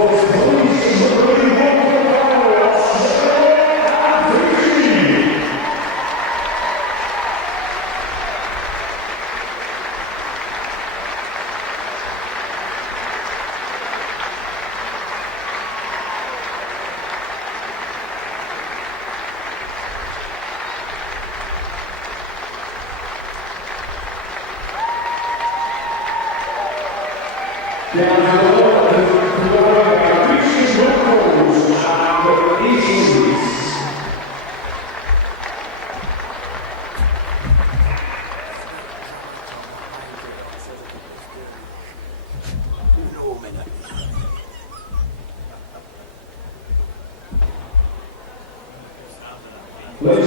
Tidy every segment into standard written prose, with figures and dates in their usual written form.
Ladies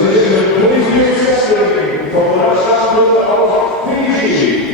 and gentlemen, please be accepted for the sample of Fiji.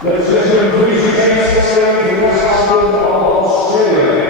Ladies and gentlemen, please remain standing for the sample of Australia.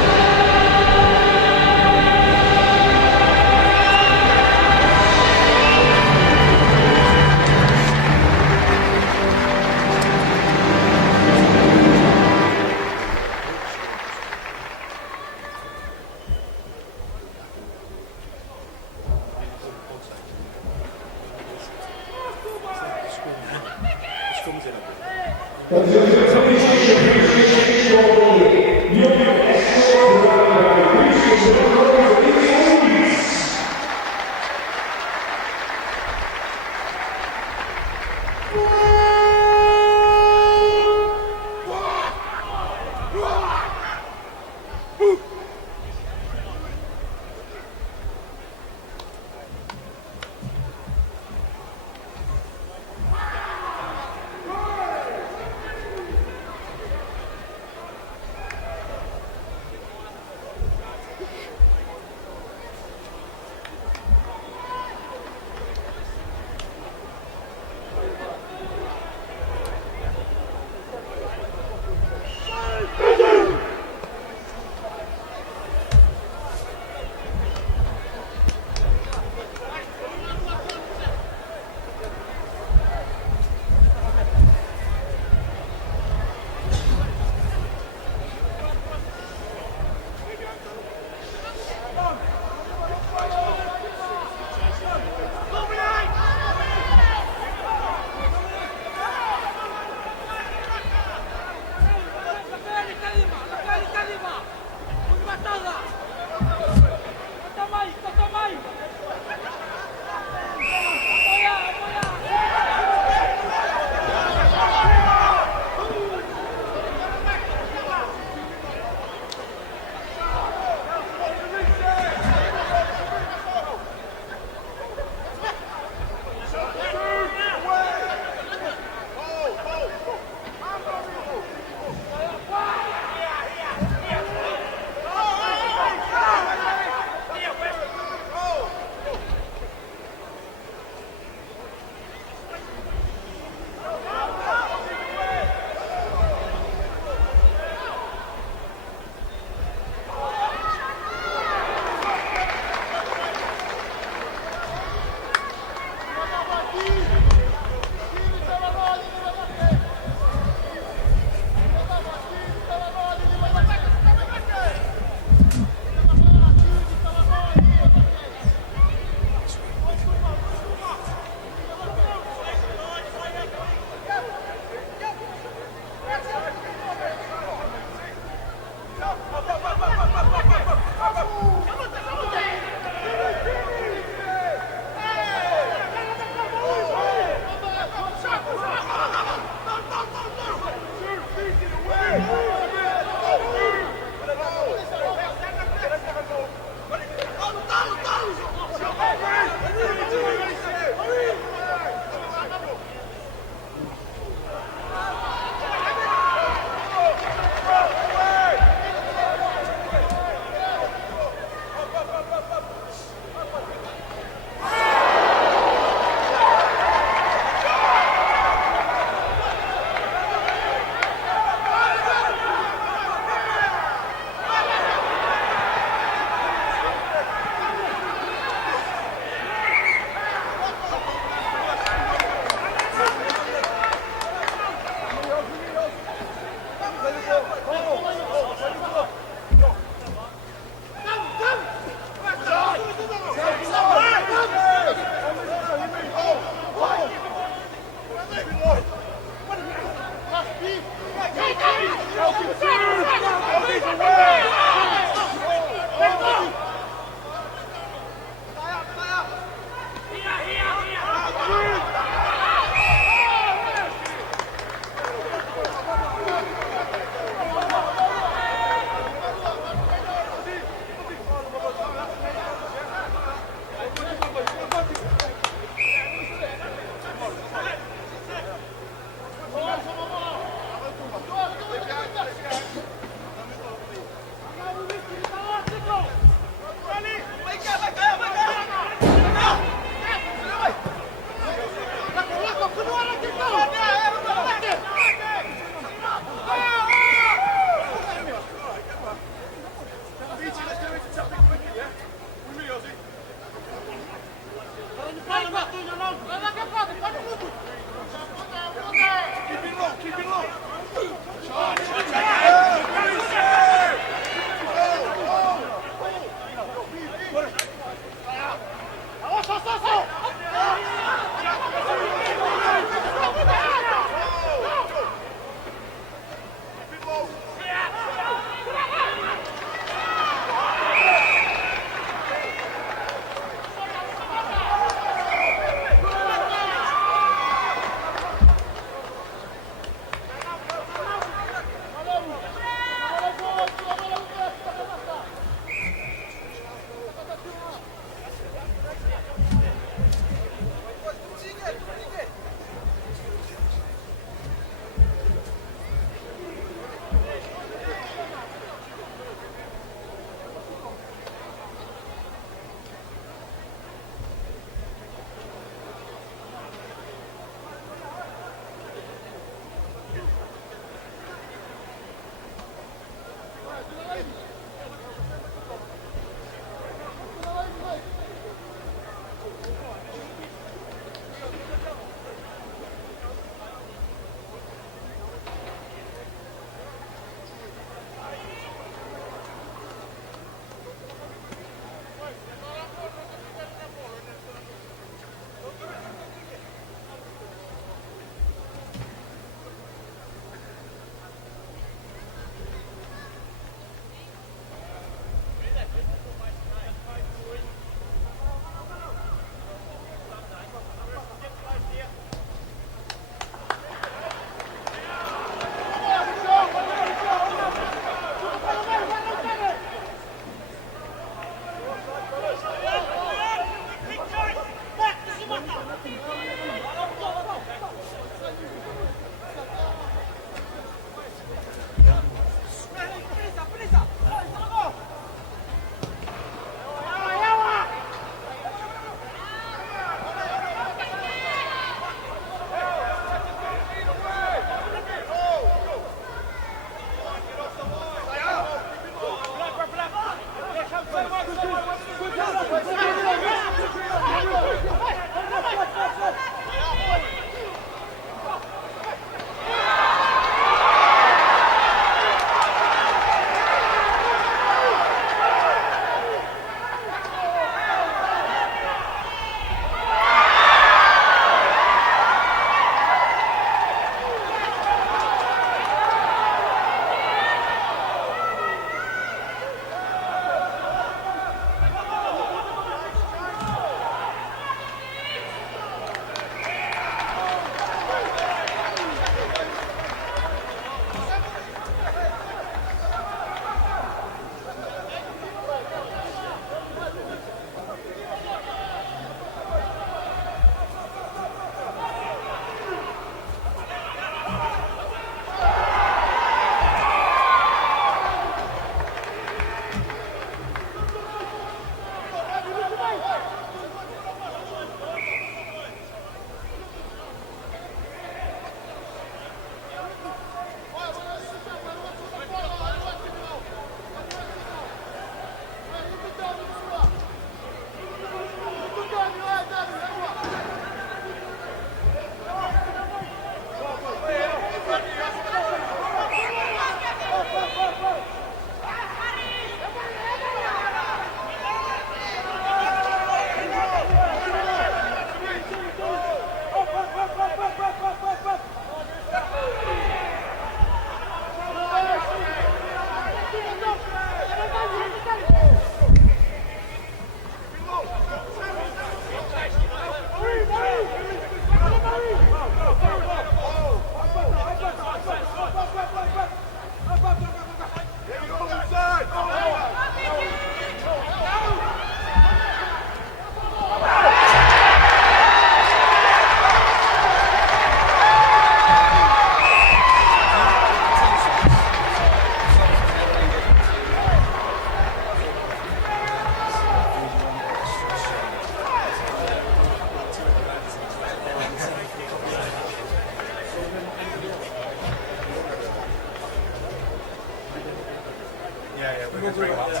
Yeah, we're going to bring him up to that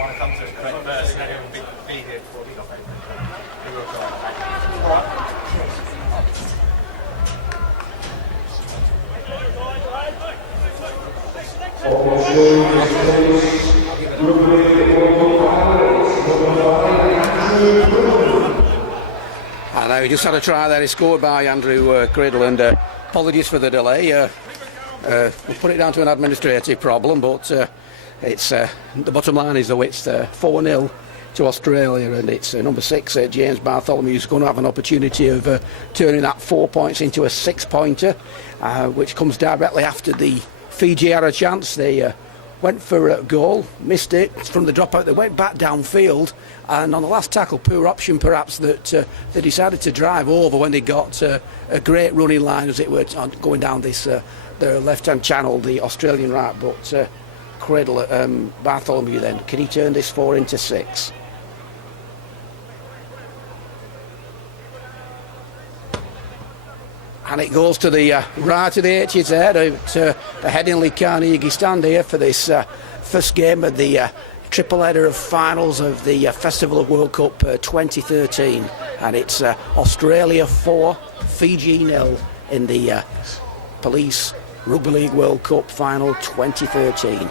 one comes to correct first, and then it will be here before the top 8. We will try. I know, he just had a try there. He scored by Andrew Criddle, and apologies for the delay. We'll put it down to an administrative problem, but it's the bottom line is though it's 4-0 to Australia, and it's number 6, James Bartholomew, who's going to have an opportunity of turning that 4 points into a 6-pointer, which comes directly after the Fiji had a chance. They went for a goal, missed it from the dropout. They went back downfield, and on the last tackle, poor option perhaps, that they decided to drive over when they got a great running line as it were going down this the left-hand channel, the Australian right. But Criddle, Bartholomew then, can he turn this 4 into 6? And it goes to the right of the H's there, to the Headingley Carnegie stand here for this first game of the triple header of finals of the Festival of World Cup 2013. And it's Australia 4, Fiji 0 in the Police Rugby League World Cup Final 2013.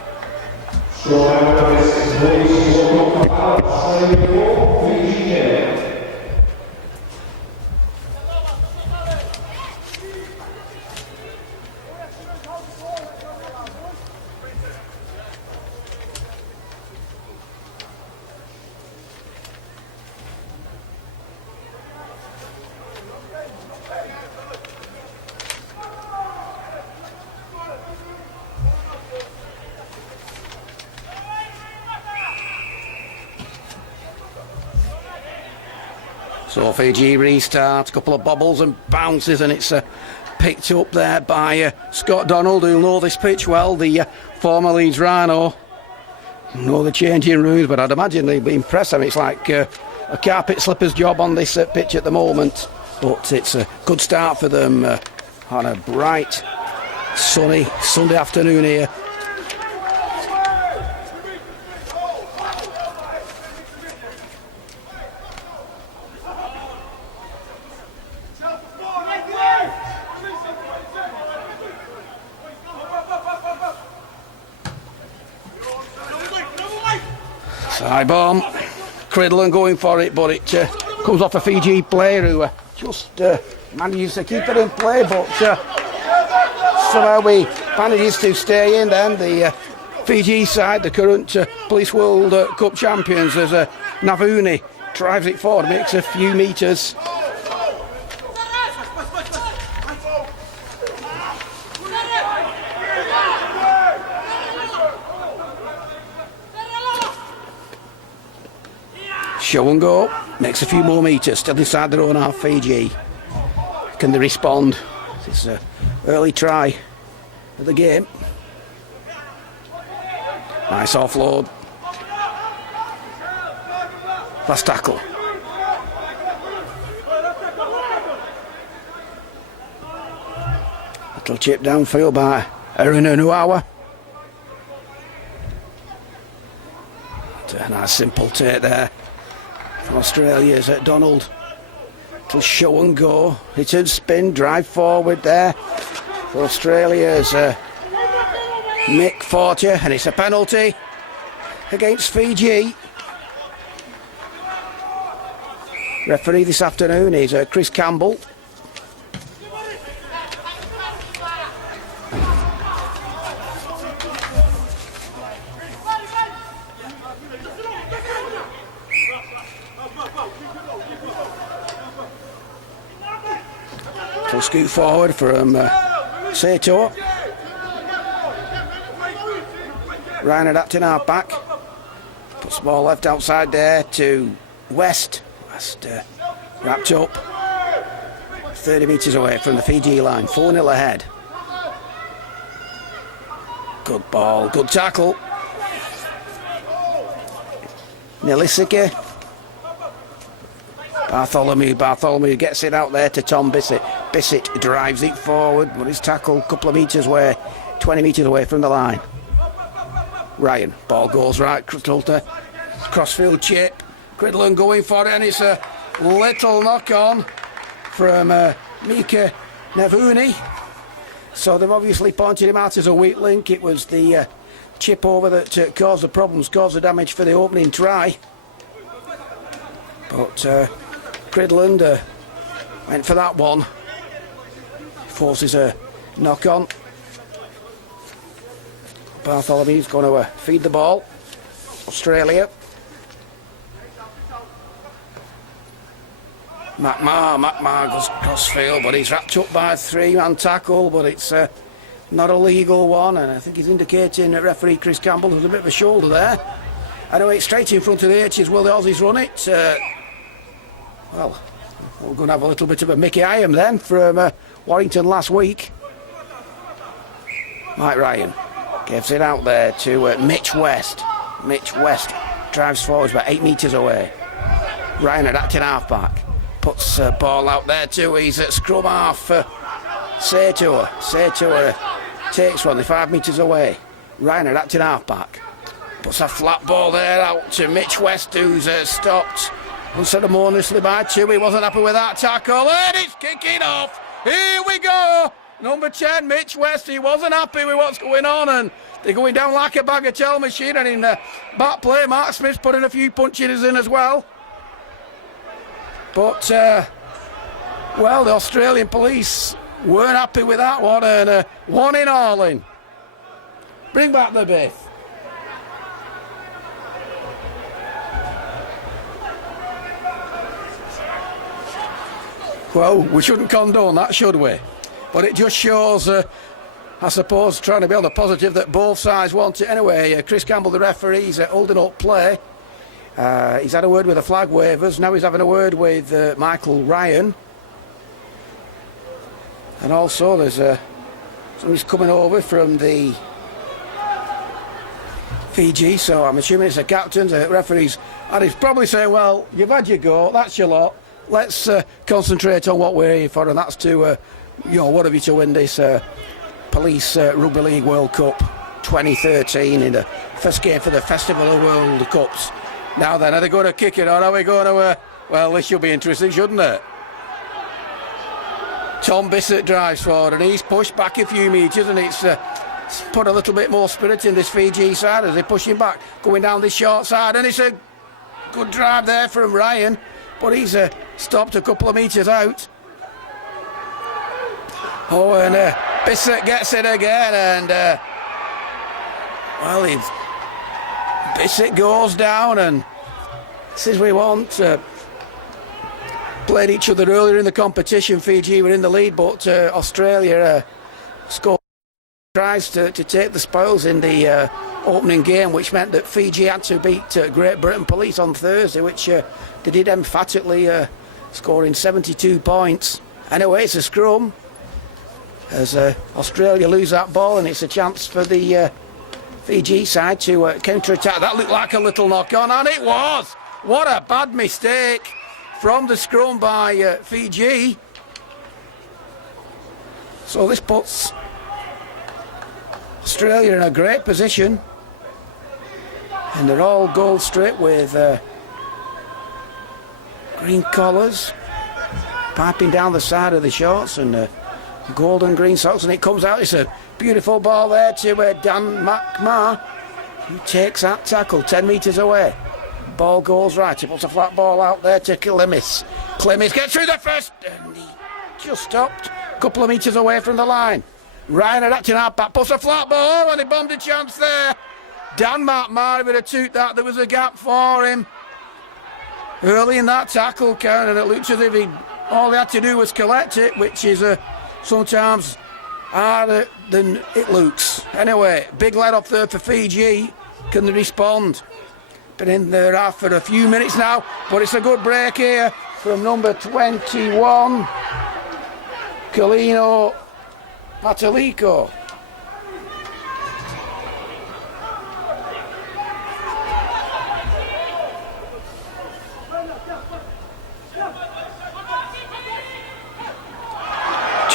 So Fiji restart, a couple of bobbles and bounces, and it's picked up there by Scott Donald, who'll know this pitch well, the former Leeds Rhino. Know the changing rooms, but I'd imagine they'd be impressed. I mean, it's like a carpet slipper's job on this pitch at the moment, but it's a good start for them on a bright, sunny Sunday afternoon here. Side bomb, Criddle and going for it, but it comes off a Fiji player who just manages to keep it in play, but somehow he manages to stay in. Then the Fiji side, the current Police World Cup champions, as Navuni drives it forward, makes a few metres. Show and go, makes a few more metres, still inside their own half. Fiji, can they respond? It's an early try of the game. Nice offload. Last tackle. Little chip downfield by Erin Nuawa. A nice simple take there from Australia's Donald. Little show and go. Return spin, drive forward there for Australia's Mick Fortier, and it's a penalty against Fiji. Referee this afternoon is Chris Campbell. Little scoot forward from Sato. Ryan adapting half back. Puts the ball left outside there to West. West wrapped up 30 metres away from the Fiji line. 4-0 ahead. Good ball, good tackle. Nilisike. Bartholomew gets it out there to Tom Bissett. Bissett drives it forward, but he's tackled a couple of metres away, 20 metres away from the line. Ryan, ball goes right, Tulter, crossfield chip, Cridland going for it, and it's a little knock-on from Mika Nevuni. So they've obviously pointed him out as a weak link. It was the chip over that caused the problems, caused the damage for the opening try. But Cridland went for that one. Forces a knock-on. Bartholomew's going to feed the ball. Australia. McMahon goes crossfield, but he's wrapped up by a three-man tackle, but it's not a legal one, and I think he's indicating that referee Chris Campbell has a bit of a shoulder there. Anyway, it's straight in front of the H's. Will the Aussies run it? Well, we're going to have a little bit of a Mickey Iam then from Warrington last week. Mike Ryan gives it out there to Mitch West. Mitch West drives forwards about 8 metres away. Ryan at acting half-back. Puts ball out there too. He's at scrum half. Setua takes one. They're 5 metres away. Ryan at acting half-back. Puts a flat ball there out to Mitch West, who's stopped unceremoniously by two. He wasn't happy with that tackle, and it's kicking off. Here we go. Number 10, Mitch West. He wasn't happy with what's going on, and they're going down like a bag of tell machine. And in back play, Mark Smith's putting a few punches in as well. But, well, the Australian police weren't happy with that one, and one in all in. Bring back the Biff. Well, we shouldn't condone that, should we? But it just shows, I suppose, trying to be on the positive that both sides want it. Anyway, Chris Campbell, the referee, is holding up play. He's had a word with the flag wavers. Now he's having a word with Michael Ryan. And also there's somebody's coming over from the Fiji, so I'm assuming it's a captain, the referees. And he's probably saying, well, you've had your go, that's your lot. Let's concentrate on what we're here for, and that's to, one of you to win this Police Rugby League World Cup 2013 in the first game for the Festival of World Cups. Now then, are they going to kick it, or are we going to... well, this should be interesting, shouldn't it? Tom Bissett drives forward, and he's pushed back a few metres, and it's put a little bit more spirit in this Fiji side as they push him back, going down this short side, and it's a good drive there from Ryan, but he's stopped a couple of metres out. Oh, and Bissett gets it again, and well, Bissett goes down, and this is what we want. Played each other earlier in the competition. Fiji were in the lead, but Australia scored. Tries to take the spoils in the opening game, which meant that Fiji had to beat Great Britain Police on Thursday, which they did emphatically, scoring 72 points. Anyway, it's a scrum as Australia lose that ball, and it's a chance for the Fiji side to counter-attack. That looked like a little knock-on, and it was! What a bad mistake from the scrum by Fiji. So this puts Australia in a great position, and they're all gold strip with green collars piping down the side of the shorts, and golden green socks, and it comes out. It's a beautiful ball there to Dan McMahon, who takes that tackle 10 metres away. Ball goes right. He puts a flat ball out there to Klimis. Klimis gets through the first, and he just stopped a couple of metres away from the line. Ryan had acting out back, puts a flat ball, and he bombed a chance there. Dan McMahon would have took that. There was a gap for him early in that tackle count, and it looked as if all he had to do was collect it, which is sometimes harder than it looks. Anyway, big let off there for Fiji. Can they respond? Been in there for a few minutes now, but it's a good break here from number 21, Kalino Pataliko.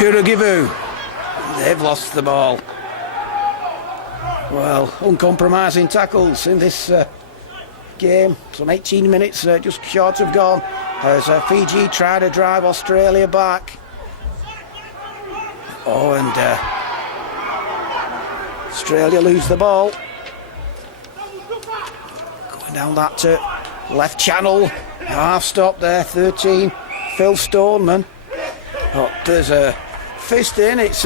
Churagivu. They've lost the ball. Well, uncompromising tackles in this game. Some 18 minutes just short of gone as Fiji try to drive Australia back. Oh, and Australia lose the ball. Going down that left channel. Half stop there, 13. Phil Stoneman. Oh, there's a fist in. It's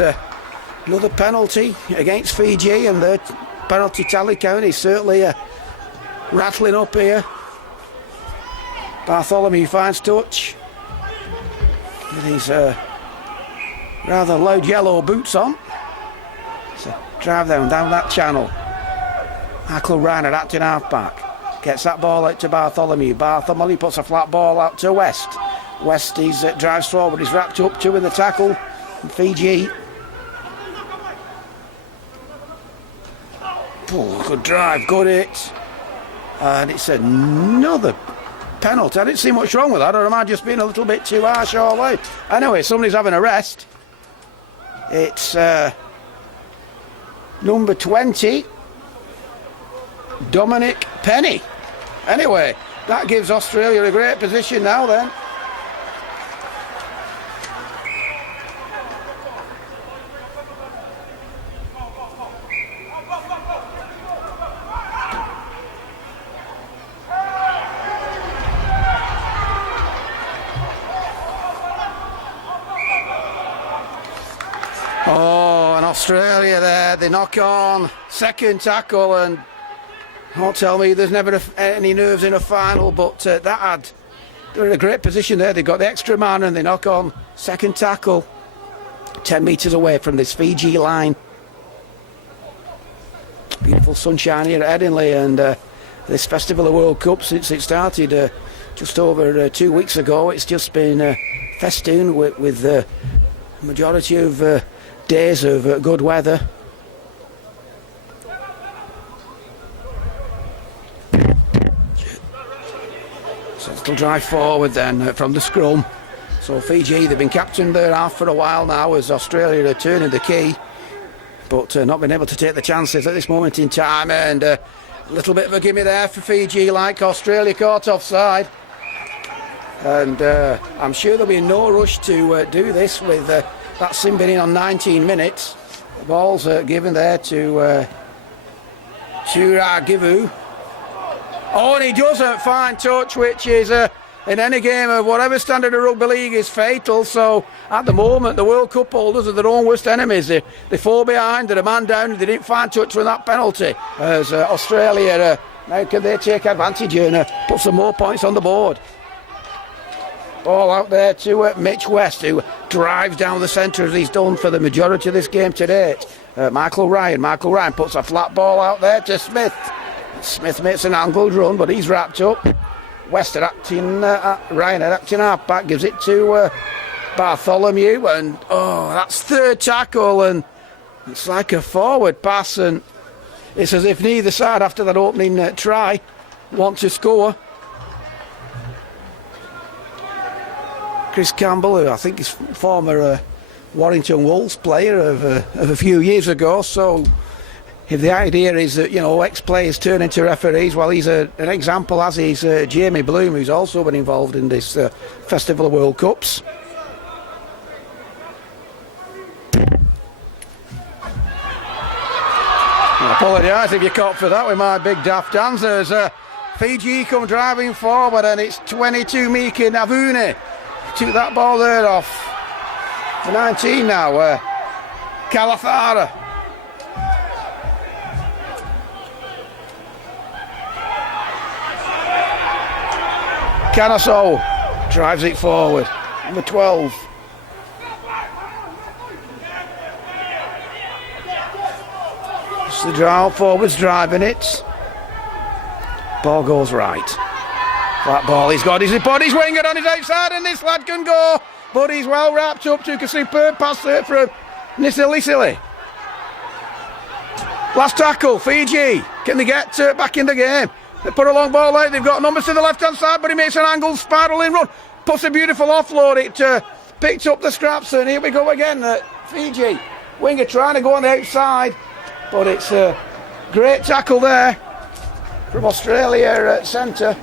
another penalty against Fiji, and the penalty tally count is certainly rattling up here. Bartholomew finds touch with his rather loud yellow boots on. So drive down that channel. Michael Ryan at acting half-back. Gets that ball out to Bartholomew. Bartholomew puts a flat ball out to West. West drives forward. He's wrapped up two in the tackle. And Fiji. Oh, good drive, good hit. And it's another penalty. I didn't see much wrong with that, or am I just being a little bit too harsh all out? Anyway, somebody's having a rest. It's number 20, Dominic Penny. Anyway, that gives Australia a great position now then. Oh, and Australia there, they knock on, second tackle, and don't tell me there's never any nerves in a final, but they're in a great position there. They've got the extra man and they knock on, second tackle, 10 metres away from this Fiji line. Beautiful sunshine here at Headingley, and this Festival of World Cup, since it started just over 2 weeks ago, it's just been festooned with the majority of days of good weather. So it'll drive forward then from the scrum. So Fiji, they've been captained their half for a while now as Australia are turning the key, but not been able to take the chances at this moment in time, and a little bit of a gimme there for Fiji, like Australia caught offside. And I'm sure there'll be no rush to do this with that sin bin in on 19 minutes. The ball's given there to Churagivu. Oh, and he doesn't find touch, which is in any game of whatever standard of rugby league is fatal. So at the moment, the World Cup holders are their own worst enemies. They fall behind, they're a man down, and they didn't find touch from that penalty. As Australia, now can they take advantage and put some more points on the board? Ball out there to Mitch West, who drives down the centre as he's done for the majority of this game to date. Michael Ryan puts a flat ball out there to Smith. Smith makes an angled run, but he's wrapped up. West Ryan at acting half back, gives it to Bartholomew, and that's third tackle, and it's like a forward pass, and it's as if neither side after that opening try want to score. Chris Campbell, who I think is former Warrington Wolves player of a few years ago, so if the idea is that, ex-players turn into referees, well, he's an example, as is Jamie Bloom, who's also been involved in this Festival of World Cups. I apologise if you caught for that with my big daft hands. As Fiji come driving forward, and it's 22 Mika Navune. Took that ball there off. For 19 now, Kalathara. Canaso drives it forward. Number 12. It's the draw, forwards driving it. Ball goes right. That ball, he's got his body's winger on his outside, and this lad can go, but he's well wrapped up. Took a superb pass there from Nisilisili. Last tackle, Fiji. Can they get back in the game? They put a long ball out. They've got numbers to the left hand side, but he makes an angled spiralling run. Puts a beautiful offload it to picked up the scraps, and here we go again. Fiji winger trying to go on the outside, but it's a great tackle there from Australia at centre.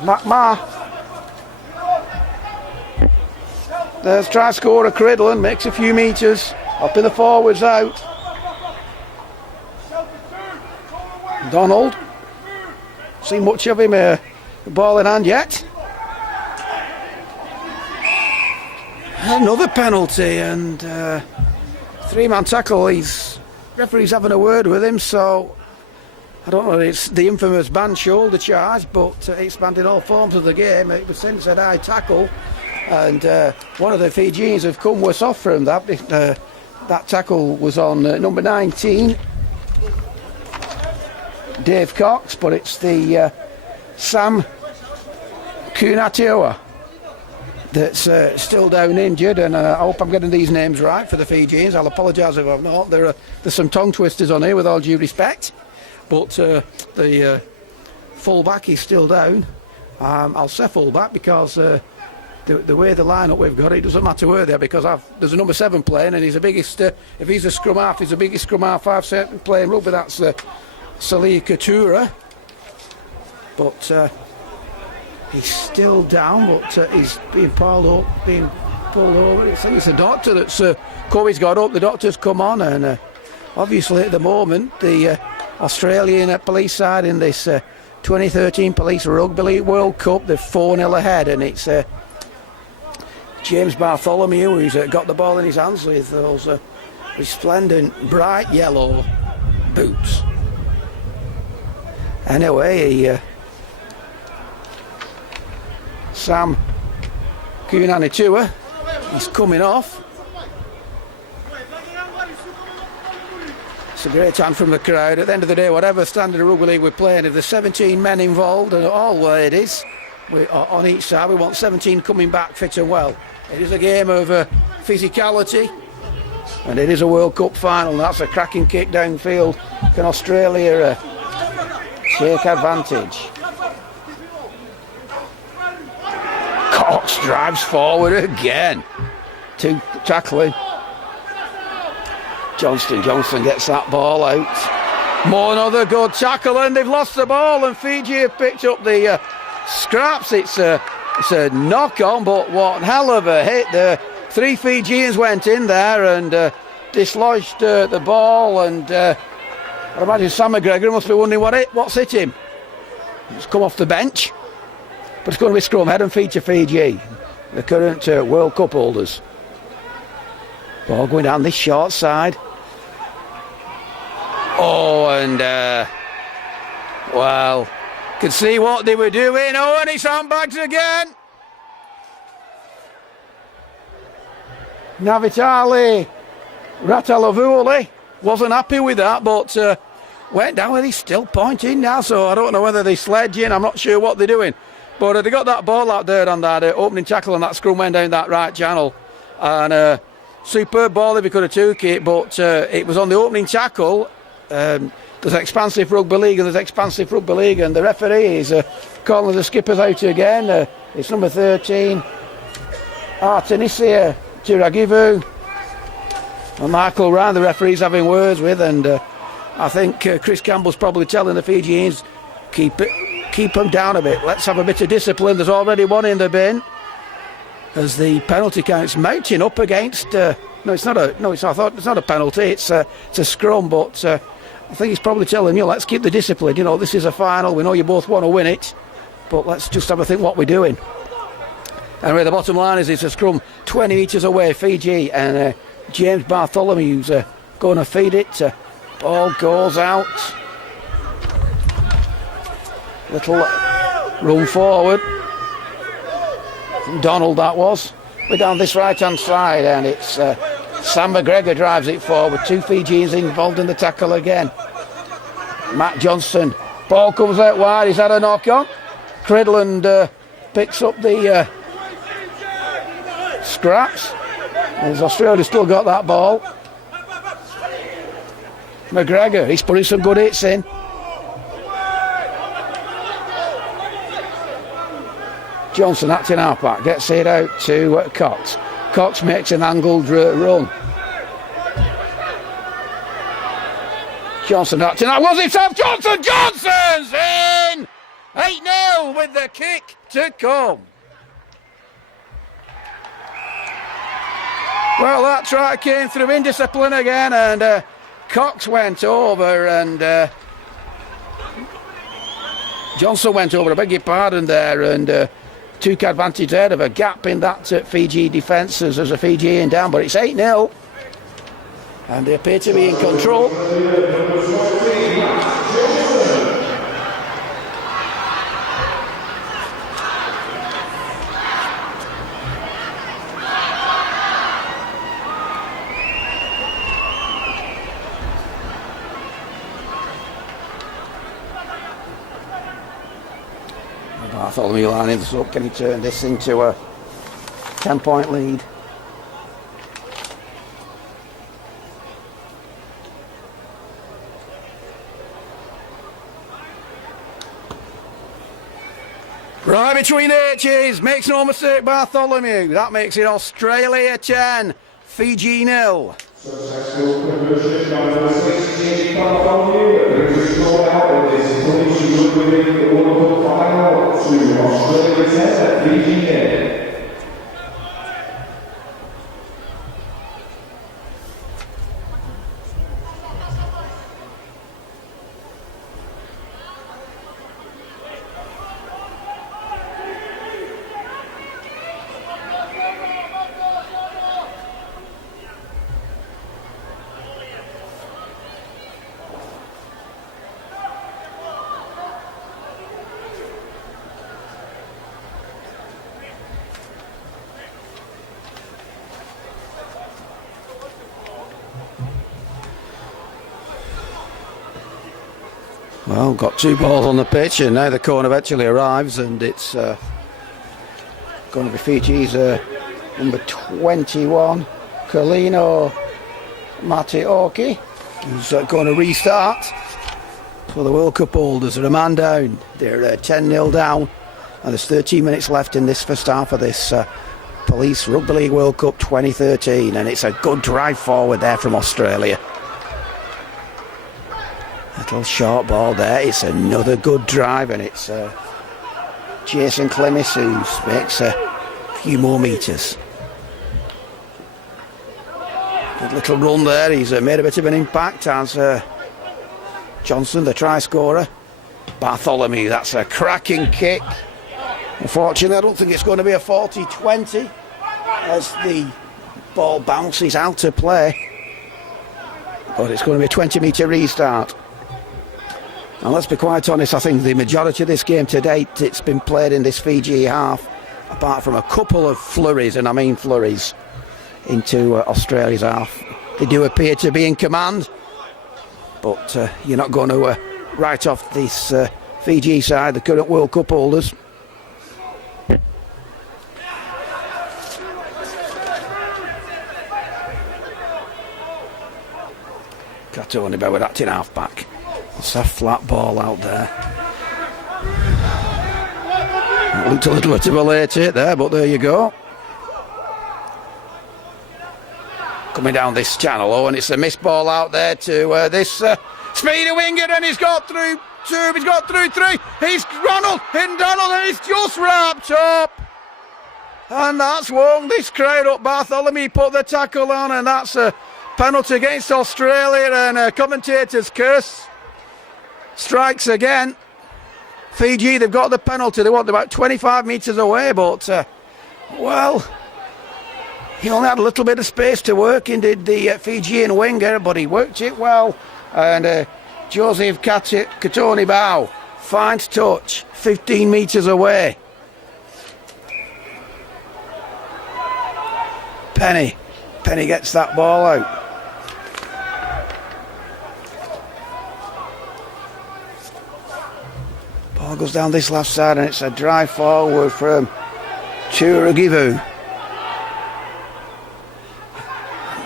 McMahon. There's try scorer Cridland, makes a few metres, up in the forwards out. Donald, seen much of him, the ball in hand yet. Another penalty, and 3-man tackle. Referee's having a word with him, so I don't know, it's the infamous banned shoulder charge, but it's banned in all forms of the game. It was since a high tackle, and one of the Fijians have come worse off from that. That tackle was on number 19, Dave Cox, but it's the Sam Kunatioa that's still down injured, and I hope I'm getting these names right for the Fijians. I'll apologise if I'm not. There's some tongue twisters on here, with all due respect, but the full-back is still down. I'll say full-back because the way the line-up we've got, it doesn't matter where they're, because there's a number 7 playing, and he's the biggest, if he's a scrum half, he's the biggest scrum half I've seen playing rugby. That's Salih Katura, but he's still down, but he's being pulled over. I think it's the doctor that's Kobe's got up. The doctor's come on, and obviously at the moment the Australian police side in this 2013 Police Rugby League World Cup, they're 4-0 ahead, and it's James Bartholomew who's got the ball in his hands with those resplendent bright yellow boots. Anyway, Sam Kunanitua, he's coming off. It's a great chant from the crowd. At the end of the day, whatever standard of rugby league we're playing, if there's 17 men involved, and all ladies on each side, we want 17 coming back fit and well. It is a game of physicality, and it is a World Cup final, and that's a cracking kick downfield. Can Australia take advantage? Cox drives forward again. 2 tackling. Johnston gets that ball out. More another good tackle, and they've lost the ball, and Fiji have picked up the scraps. It's a knock on, but what hell of a hit. The 3 Fijians went in there and dislodged the ball, and I imagine Sam McGregor must be wondering what's hit him. It's come off the bench, but it's going to be scrum head and feature Fiji, the current World Cup holders. Ball going down this short side. Oh, and well, could see what they were doing. Oh, and it's handbags again. Navitali Ratalavuli wasn't happy with that, but went down, and he's still pointing now, so I don't know whether they're sledging. I'm not sure what they're doing, but they got that ball out there on that opening tackle, and that scrum went down that right channel, and superb ball if he could have took it, but it was on the opening tackle. There's expansive rugby league, and there's expansive rugby league, and the referee is calling the skippers out again. It's number 13, Artenisia Tiragivu, and Michael Ryan, the referee's having words with, and I think Chris Campbell's probably telling the Fijians, keep them down a bit, let's have a bit of discipline. There's already one in the bin, as the penalty count's mounting up against it's not a penalty, it's a scrum, but I think he's probably telling you, let's keep the discipline, this is a final, we know you both want to win it, but let's just have a think what we're doing. Anyway, the bottom line is it's a scrum 20 metres away, Fiji, and James Bartholomew's going to feed it. Ball goes out. Little run forward. Donald that was. We're down this right hand side, and it's Sam McGregor drives it forward. 2 Fijians involved in the tackle again. Matt Johnson. Ball comes out wide. He's had a knock on. Cridland picks up the scraps. As Australia still got that ball. McGregor, he's putting some good hits in. Johnson acting half-back, gets it out to Cox. Cox makes an angled run. Johnson acting out, was himself, Johnson's in! 8-0 with the kick to come. Well, that try came through indiscipline again, and Cox went over, and Johnson went over, I beg your pardon there, and took advantage there of a gap in that Fiji defence as a Fijian down, but it's 8-0, and they appear to be in control. Bartholomew lining this up. Can he turn this into a 10-point lead? Right between H's, makes no mistake, Bartholomew. That makes it Australia 10, Fiji 0. Successful conversion by number 16, Bartholomew, who was scored out in this collision within the World Cup final to Australia 10 and Fiji 0. Well, got two balls on the pitch, and now the corner eventually arrives, and it's going to be Fiji's number 21, Kalino Matioki, who's going to restart for the World Cup holders. They're a man down. They're 10-0 down, and there's 13 minutes left in this first half of this Police Rugby League World Cup 2013, and it's a good drive forward there from Australia. Little short ball there, it's another good drive, and it's Jason Clemmis who makes a few more metres. Good little run there, he's made a bit of an impact as Johnson, the try scorer. Bartholomew, that's a cracking kick. Unfortunately, I don't think it's going to be a 40-20 as the ball bounces out of play, but it's going to be a 20-metre restart. And let's be quite honest, I think the majority of this game to date, it's been played in this Fiji half, apart from a couple of flurries, and I mean flurries, into Australia's half. They do appear to be in command, but you're not going to write off this Fiji side, the current World Cup holders. Tony Boward acting half-back. It's a flat ball out there. It looked a little bit of a late hit there, but there you go. Coming down this channel, oh, and it's a missed ball out there to this speedy winger, and he's got through two, he's got through three. He's Ronald, and he's just wrapped up. And that's wound this crowd up. Bartholomew put the tackle on, and that's a penalty against Australia, and commentators curse. Strikes again. Fiji, they've got the penalty. They want about 25 metres away, but well, he only had a little bit of space to work in, did the Fijian winger, but he worked it well. And Joseph Katoni Bao finds touch 15 metres away. Penny gets that ball out. Ball goes down this left side, and it's a drive forward from Churagivu.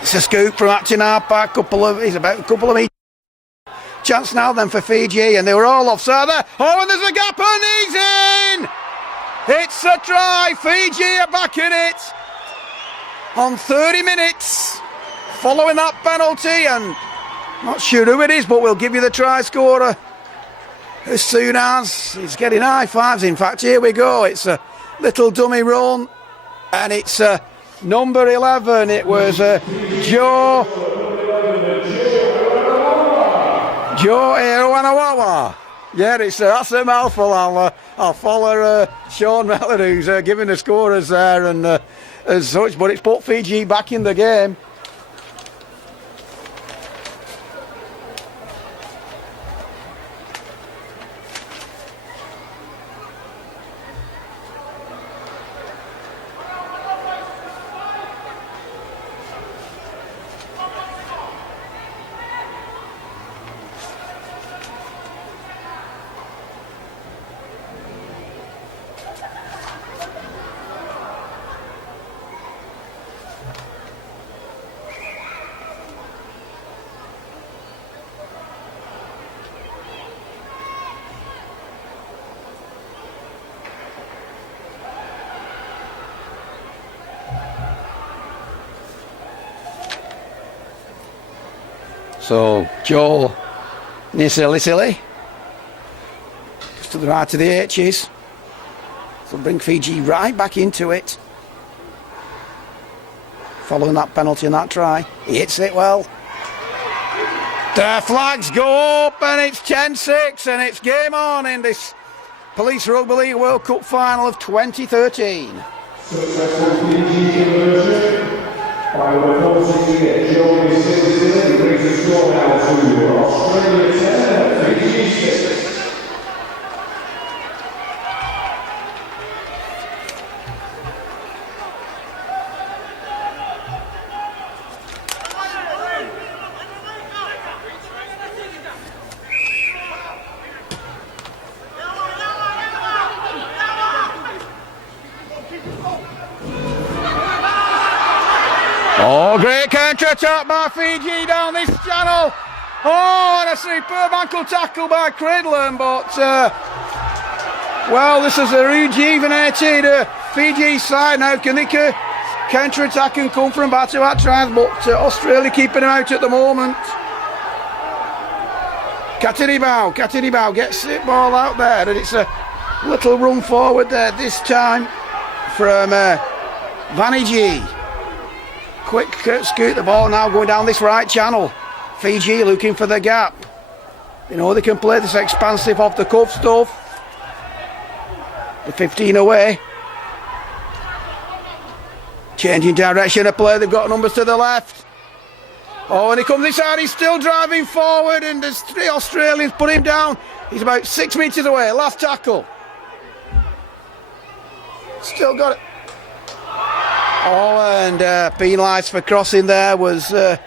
It's a scoop from acting half-back, he's about a couple of metres. Chance now then for Fiji, and they were all offside there. Oh, and there's a gap, and It's a try. Fiji are back in it on 30 minutes following that penalty, and not sure who it is, but we'll give you the try scorer as soon as he's getting high fives. In fact, here we go. It's a little dummy run, and it's number 11. It was Joe Eroanawawa. Yeah, that's a mouthful. I'll follow Sean Mellor, who's giving the scorers there and as such, but it's put Fiji back in the game. So Joe Nisilly, just to the right of the H's. So bring Fiji right back into it. Following that penalty and that try. He hits it well. The flags go up and it's 10-6 and it's game on in this Police Rugby League World Cup final of 2013. Successful Fiji conversion by reporting Joe Nisilly brings the score now to Australia 10, Fiji 6. Oh, great counter-attack by Fiji down this channel. Oh, and a superb ankle tackle by Cridland, but, well, this is a rejuvenated Fiji side now. Can they counter-attack and come from back-to-back tries, but Australia keeping them out at the moment. Katiribau gets the ball out there, and it's a little run forward there this time from Vaniji. Quick scoot the ball now going down this right channel. Fiji looking for the gap. You know they can play this expansive off the cuff stuff. The 15 away. Changing direction of play, they've got numbers to the left. Oh, and he comes inside, he's still driving forward, and there's 3 Australians put him down. He's about 6 metres away, last tackle. Still got it. Oh, and penalised for crossing there was the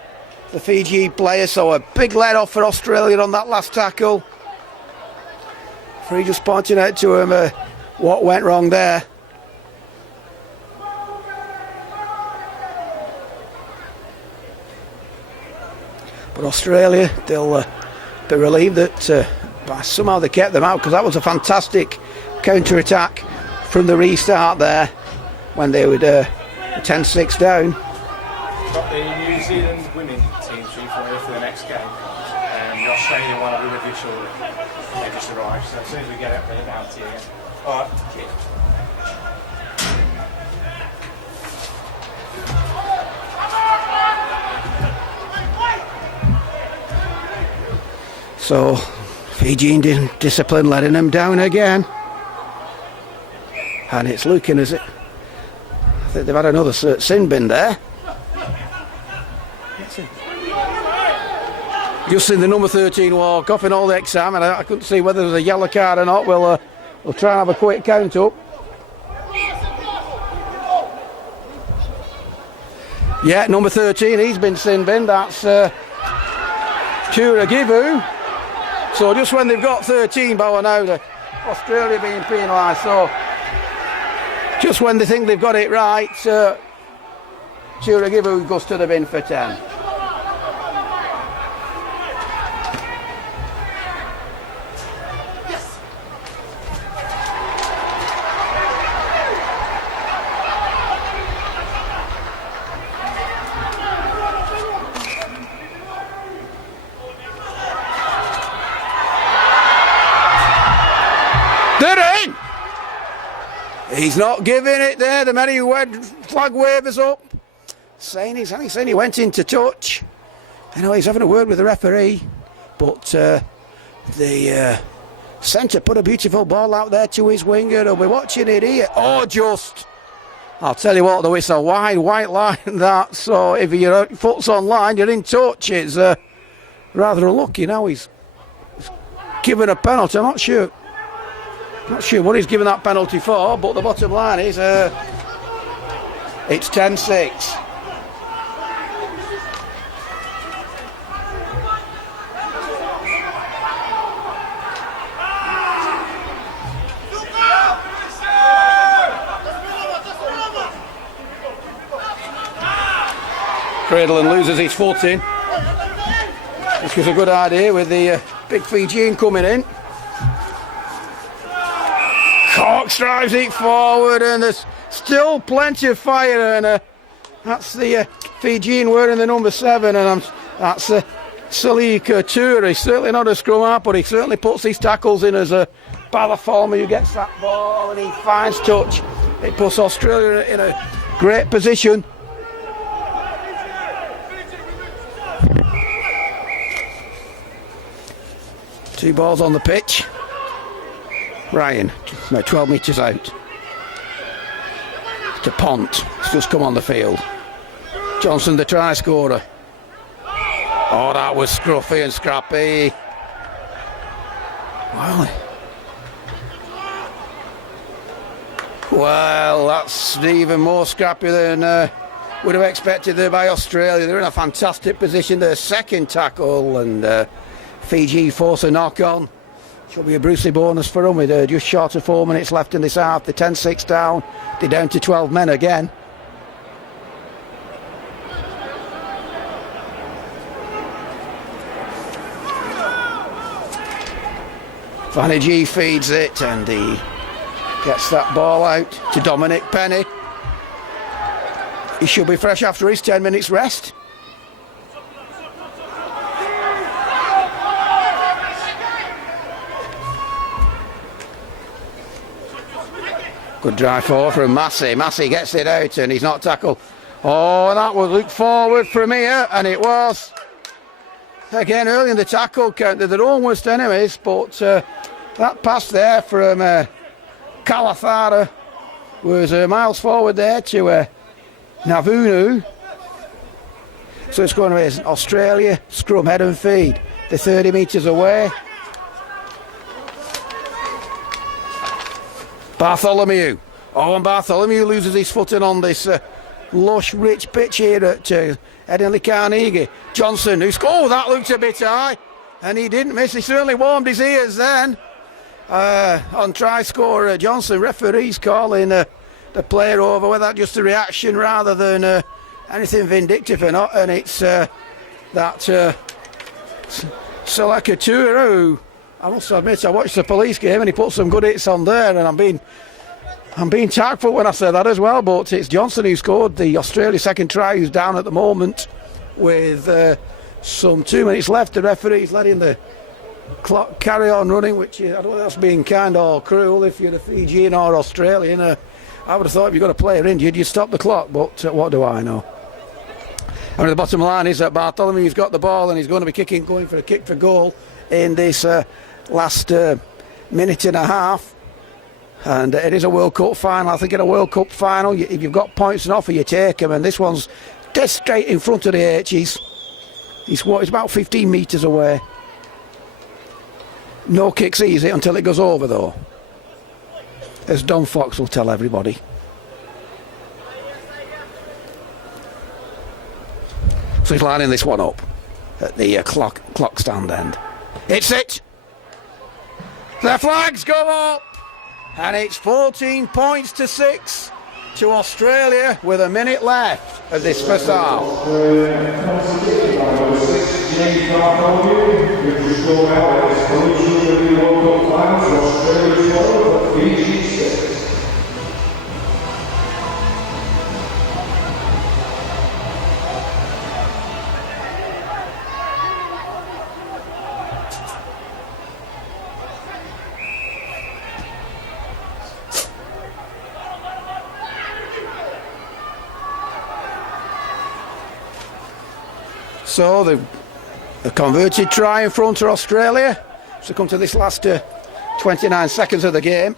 Fiji player, so a big let off for Australia on that last tackle. Free just pointing out to him what went wrong there. But Australia, they'll be relieved that somehow they kept them out, because that was a fantastic counter-attack from the restart there when they would 10-6 down. Got the New Zealand women team sheet for the next game. The Australian one will be with you shortly. They just arrived, so as soon as we get it, bring it down to you. Alright, cheers. So Fiji discipline letting them down again. And it's looking as it. I think they've had another sin bin there. Just in the number 13 walk off in all the exam, and I couldn't see whether there's a yellow card or not. We'll try and have a quick count up. Yeah, number 13, he's been sin bin. That's Turagivu. So just when they've got 13 by now, Australia being penalised. So just when they think they've got it right, Turagivu goes to the bin for 10. He's not giving it there. The many flag wavers up. Saying he went into touch. I know he's having a word with the referee, but the centre put a beautiful ball out there to his winger. He'll be watching it here. Oh, just. I'll tell you what, though, it's a wide white line that. So if your foot's on line, you're in touch. It's rather unlucky now. He's given a penalty. I'm not sure what he's given that penalty for, but the bottom line is it's 10-6. Cradleland loses his footing. This was a good idea with the big Fijian coming in. Cox drives it forward and there's still plenty of fire, and that's the Fijian wearing the number 7, and that's Salik Toure. He's certainly not a scrum half, but he certainly puts his tackles in as a Balaformer who gets that ball and he finds touch. It puts Australia in a great position. Two balls on the pitch. Ryan, 12 metres out. To Pont, he's just come on the field. Johnson, the try scorer. Oh, that was scruffy and scrappy. Well, that's even more scrappy than would have expected there by Australia. They're in a fantastic position. Their second tackle, and Fiji force a knock on. Should be a Brucey bonus for them with just short of 4 minutes left in this half. They're 10-6 down. They're down to 12 men again. Fanny G feeds it and he gets that ball out to Dominic Penny. He should be fresh after his 10 minutes rest. Good drive forward from Massey. Massey gets it out and he's not tackled. Oh, that was looked forward from here, and it was. Again, early in the tackle count, they're their own worst enemies, but that pass there from Kalathara was miles forward there to Navunu. So it's going to be Australia, scrum, head and feed. They're 30 metres away. Bartholomew. Oh, and Bartholomew loses his footing on this lush, rich pitch here at Edinburgh Carnegie. Johnson, who scored, that looked a bit high, and he didn't miss. He certainly warmed his ears then. On try scorer Johnson, referees calling the player over. Whether that's just a reaction rather than anything vindictive or not, and it's that Salaka Toure, who I must admit I watched the Police game and he put some good hits on there, and I'm being tactful when I say that as well, but it's Johnson who scored the Australia second try, who's down at the moment with some 2 minutes left. The referee's letting the clock carry on running, which I don't know if that's being kind or cruel if you're a Fijian or Australian. I would have thought if you've got a player injured, you'd stop the clock, but what do I know? I mean, the bottom line is that Bartholomew's got the ball and he's going to be going for a kick for goal in this last minute and a half. And it is a World Cup final. I think in a World Cup final, if you've got points and offer, you take them. And this one's dead straight in front of the H's. It's about 15 metres away. No kicks easy until it goes over, though, as Don Fox will tell everybody. So he's lining this one up at the clock stand end. It's it. The flags go up, and it's 14 points to 6 to Australia with a minute left of this first half. So the converted try in front of Australia. So come to this last 29 seconds of the game.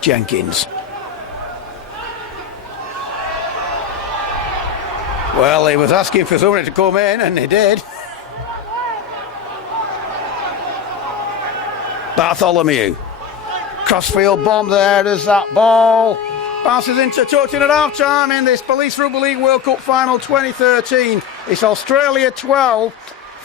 Jenkins. Well, he was asking for somebody to come in, and he did. Bartholomew. Crossfield bomb there, there's that ball. Passes into touching at half time in this Police Rugby League World Cup Final 2013. It's Australia 12,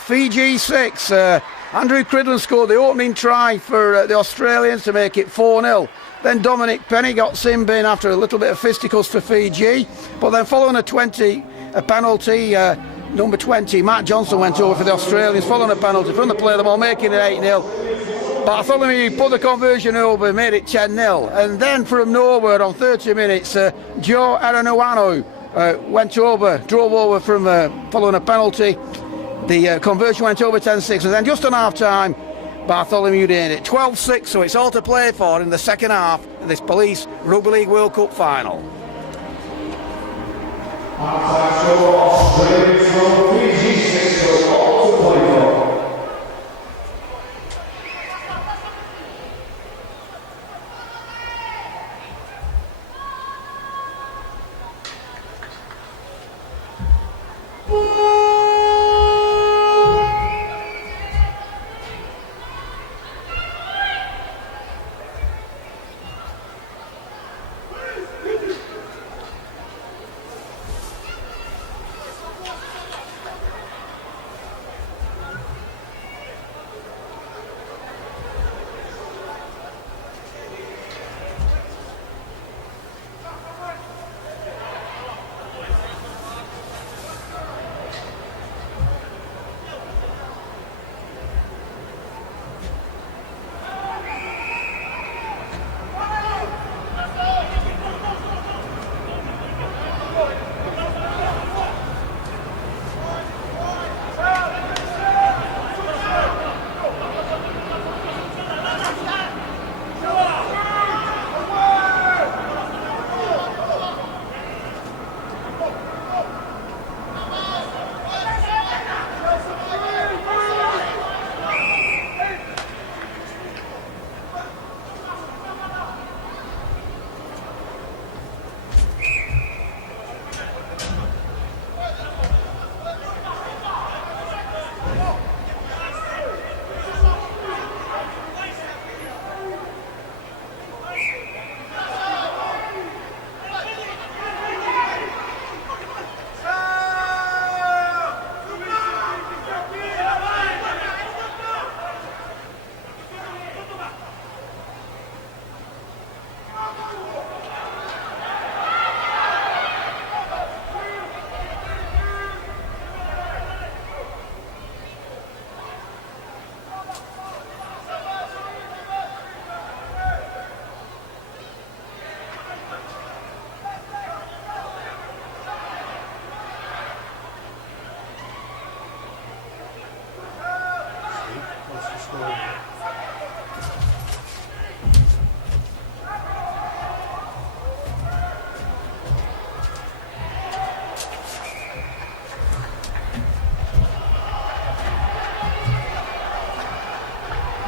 Fiji 6. Andrew Cridland scored the opening try for the Australians to make it 4-0. Then Dominic Penny got sin bin after a little bit of fisticuffs for Fiji. But then following a penalty, number 20, Matt Johnson went over for the Australians, following a penalty from the play of the ball, making it 8-0. Bartholomew put the conversion over, made it 10-0. And then from nowhere on 30 minutes, Joe Aranuano drove over from following a penalty. The conversion went over 10-6. And then just on half-time, Bartholomew did it. 12-6, so it's all to play for in the second half of this Police Rugby League World Cup Final. Half-time score, Australia 12, Fiji 6, so it's all to play for.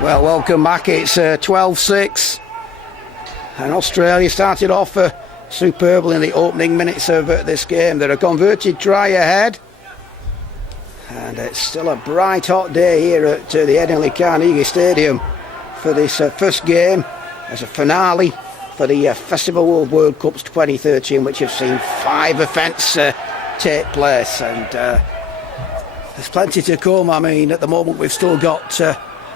Well, welcome back. It's 12-6. And Australia started off superbly in the opening minutes of this game. They're a converted try ahead. And it's still a bright hot day here at the Headingley Carnegie Stadium for this first game as a finale for the Festival World Cups 2013, which have seen 5 events take place. And there's plenty to come. I mean, at the moment we've still got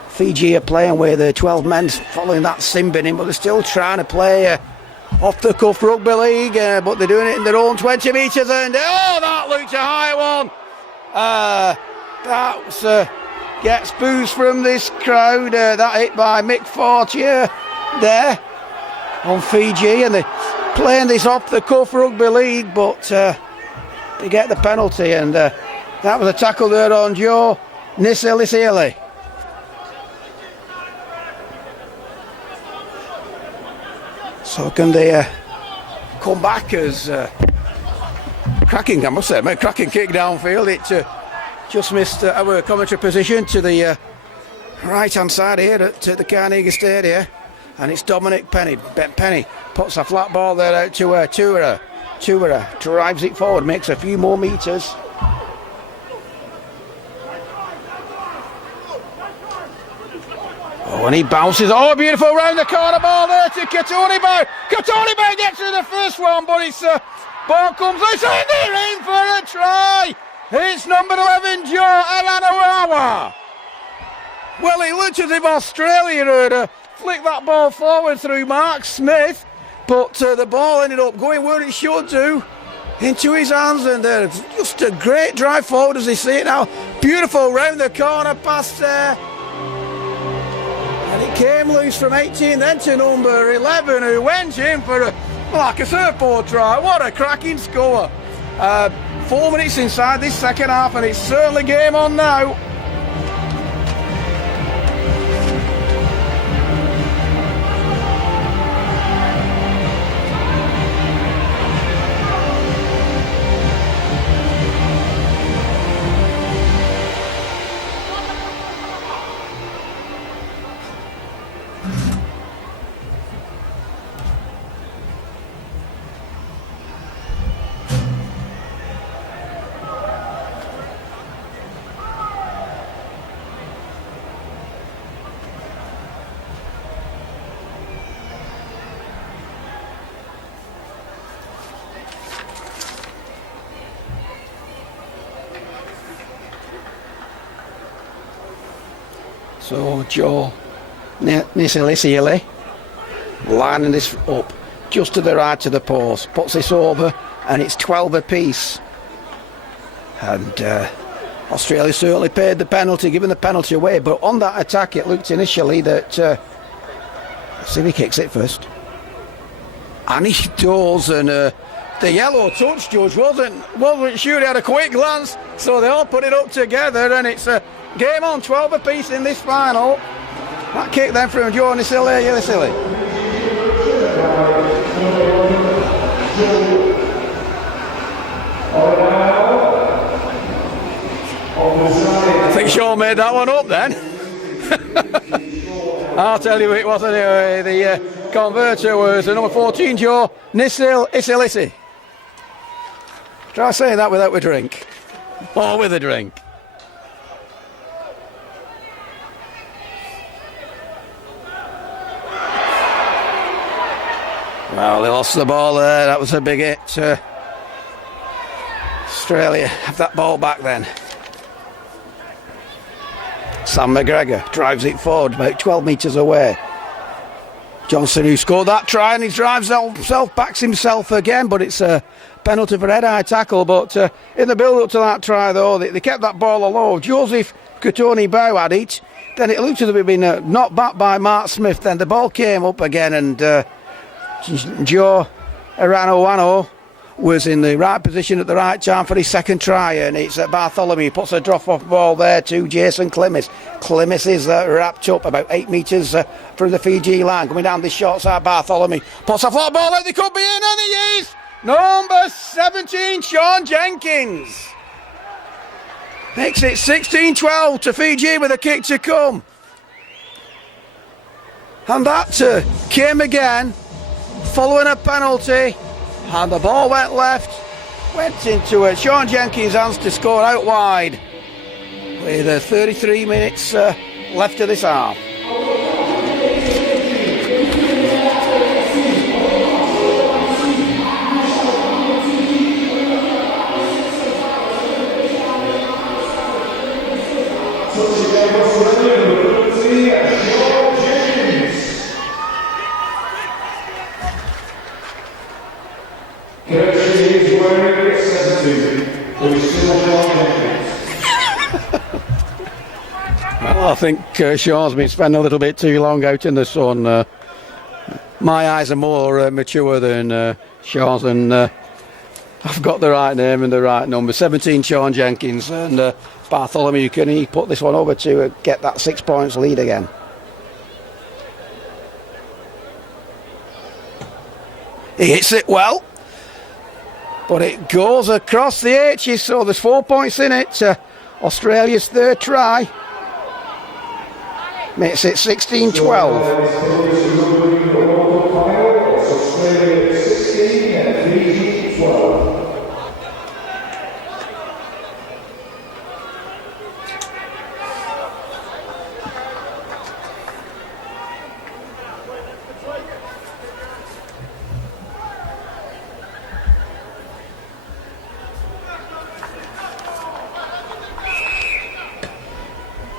Fiji are playing with 12 men following that sin binning, but they're still trying to play off the cuff rugby league, but they're doing it in their own 20 metres. And that looks a high one. That gets boos from this crowd. That hit by Mick Fortier there on Fiji, and they're playing this off the cuff rugby league, but they get the penalty. And that was a tackle there on Joe Nisilisieli. So can they come back as cracking, I must say, mate, cracking kick downfield. It just missed our commentary position to the right hand side here at the Carnegie Stadium, and it's Dominic Penny. Penny puts a flat ball there out to Tura. Tura drives it forward, makes a few more meters. Oh, and he bounces. Oh, beautiful round the corner ball there to Katonibo. Katonibo gets to the first one, but it's ball comes loose and they're in for a try. It's number 11, Joe Aranawawa. Well, it looked as if Australia had flicked that ball forward through Mark Smith, but the ball ended up going where it should do, into his hands, and just a great drive forward as they see it now. Beautiful round the corner pass there. And it came loose from 18 then to number 11, who went in for like a surfboard try. What a cracking score. 4 minutes inside this second half, and it's certainly game on now. So Joe Nisilisiele lining this up just to the right of the post, puts this over, and it's 12 apiece. And Australia certainly paid the penalty, giving the penalty away. But on that attack, it looked initially that let's see if he kicks it first, and he does. And the yellow touch judge wasn't sure. He had a quick glance, so they all put it up together, and it's a game on, 12 apiece in this final. That kick then from Joe Nisilisiele. I think Sean made that one up then. I'll tell you it wasn't. The converter was number 14, Joe Nisilisiele. Try saying that without a drink. Or with a drink. Well, they lost the ball there. That was a big hit. Australia have that ball back then. Sam McGregor drives it forward about 12 metres away. Johnson, who scored that try, and he drives himself, backs himself again, but it's a penalty for head-high tackle. But in the build-up to that try, though, they kept that ball alive. Joseph Katonibo had it. Then it looked as if it had been knocked back by Mark Smith. Then the ball came up again, and Joe Aranawawa was in the right position at the right time for his second try, and it's Bartholomew puts a drop-off ball there to Jason Clemmis. Clemmis is wrapped up about 8 metres from the Fiji line, coming down this short side. Bartholomew puts a flat ball out, they could be in, and he is! Number 17, Sean Jenkins. Makes it 16-12 to Fiji with a kick to come. And that came again following a penalty, and the ball went left, went into Sean Jenkins' hands to score out wide with 33 minutes left of this half. Well, I think Sean's been spending a little bit too long out in the sun. My eyes are more mature than Sean's, and I've got the right name and the right number. 17, Sean Jenkins, and Bartholomew, can he put this one over to get that 6 points lead again? He hits it well, but it goes across the H's, so there's 4 points in it. Australia's third try makes it 16-12.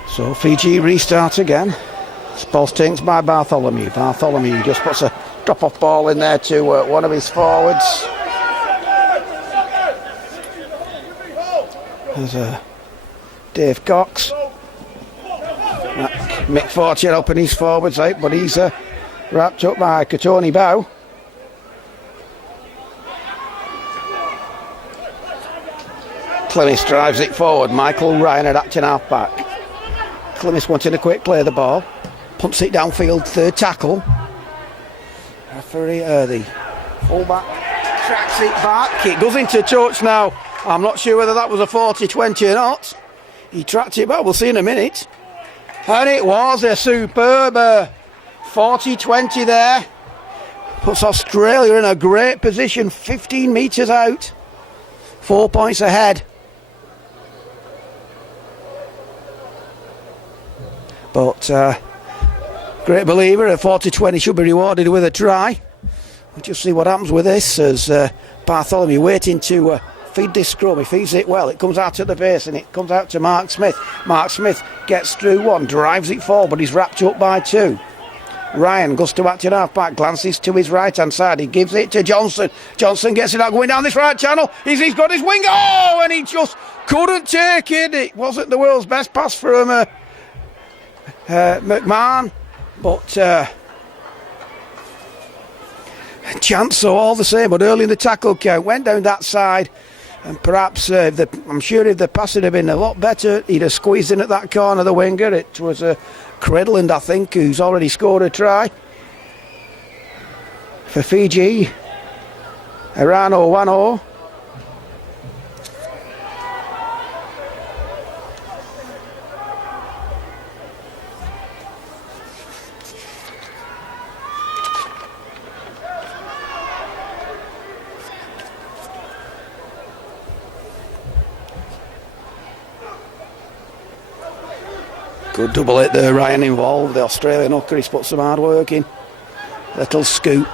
So Fiji restart again. Ball's taken by Bartholomew. Bartholomew just puts a drop-off ball in there to one of his forwards. There's Dave Cox. Mick Fortune helping his forwards out, but he's wrapped up by Katoni Bow. Clemmis drives it forward. Michael Ryan at acting half-back. Clemmis wanting a quick play of the ball. Punts it downfield, third tackle. Referee, the fullback tracks it back. It goes into touch now. I'm not sure whether that was a 40-20 or not. He tracked it back, we'll see in a minute. And it was a superb 40-20 there. Puts Australia in a great position, 15 metres out. 4 points ahead. But great believer, a 40-20 should be rewarded with a try. We'll just see what happens with this as Bartholomew waiting to feed this scrum. He feeds it well. It comes out at the base and it comes out to Mark Smith. Mark Smith gets through one, drives it forward, but he's wrapped up by two. Ryan goes to acting half-back, glances to his right-hand side. He gives it to Johnson. Johnson gets it out, going down this right channel. He's got his wing. Oh, and he just couldn't take it. It wasn't the world's best pass for him. McMahon, but chance so all the same, but early in the tackle count went down that side, and perhaps I'm sure if the pass had been a lot better, he'd have squeezed in at that corner, the winger. It was Credland, I think, who's already scored a try for Fiji. Arano 1-0. Good double hit there, Ryan involved. The Australian hooker, he's put some hard work in. Little scoop.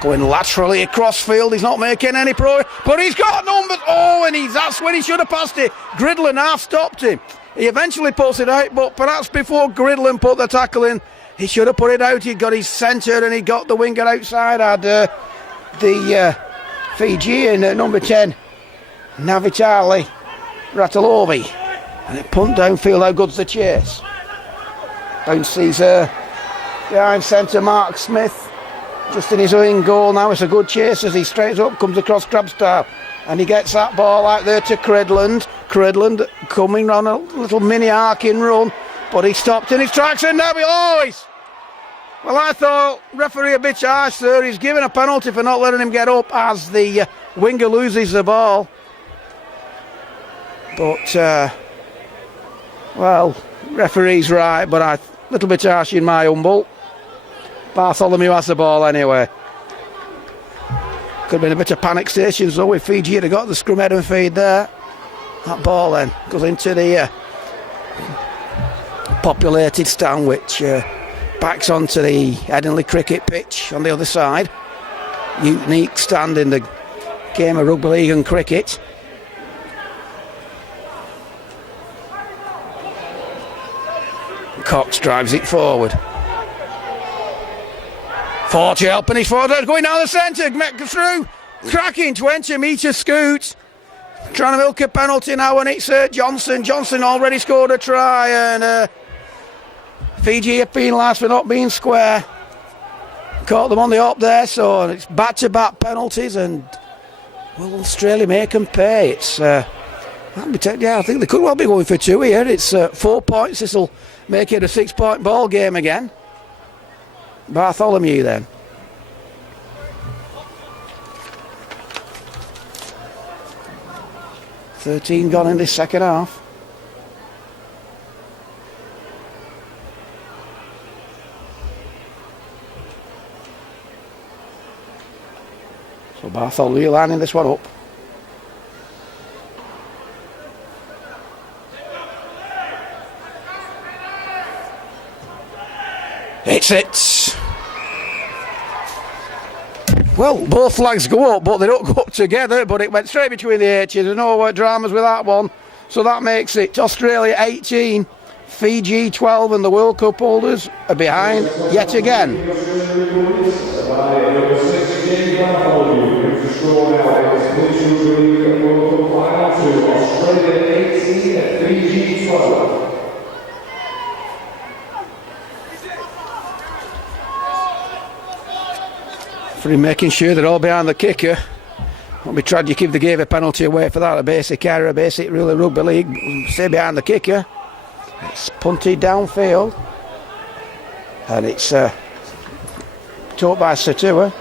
Going laterally across field. He's not making any progress, but he's got numbers. Oh, and that's when he should have passed it. Gridland half stopped him. He eventually puts it out, but perhaps before Gridland put the tackle in, he should have put it out. He got his centre and he got the winger outside. Had the Fijian at number 10, Navitali Ratalovi. And it pumped downfield. How good's the chase? Bounces behind centre, Mark Smith. Just in his own goal now. It's a good chase as he straightens up, comes across Crabstar. And he gets that ball out there to Credland. Credland coming on a little mini arcing run. But he stopped in his tracks and now well, I thought referee a bit harsh there. He's given a penalty for not letting him get up as the winger loses the ball. But well, referee's right, but a little bit harsh in my humble. Bartholomew has the ball anyway. Could have been a bit of panic stations though if Fiji had got the scrum head and feed there. That ball then goes into the populated stand, which backs onto the Headingley cricket pitch on the other side. Unique stand in the game of rugby league and cricket. Cox drives it forward. Forty helping his forward, going down the centre, through, cracking 20-metre scoot. Trying to milk a penalty now, and it's Johnson. Johnson already scored a try, and Fiji are penalised for not being square. Caught them on the hop there, so it's back-to-back penalties, and will Australia make them pay? It's I think they could well be going for two here. It's 4 points. This will make it a 6-point ball game again. Bartholomew then. 13 gone in this second half. So Bartholomew lining this one up. Hits it. Well, both flags go up, but they don't go up together, but it went straight between the H's. There's no dramas with that one. So that makes it Australia 18, Fiji 12, and the World Cup holders are behind yet again. For him making sure they're all behind the kicker. Won't be tragic if they gave a penalty away for that. A basic error, a basic rule of rugby league. Stay behind the kicker. It's punted downfield. And it's taught by Satua.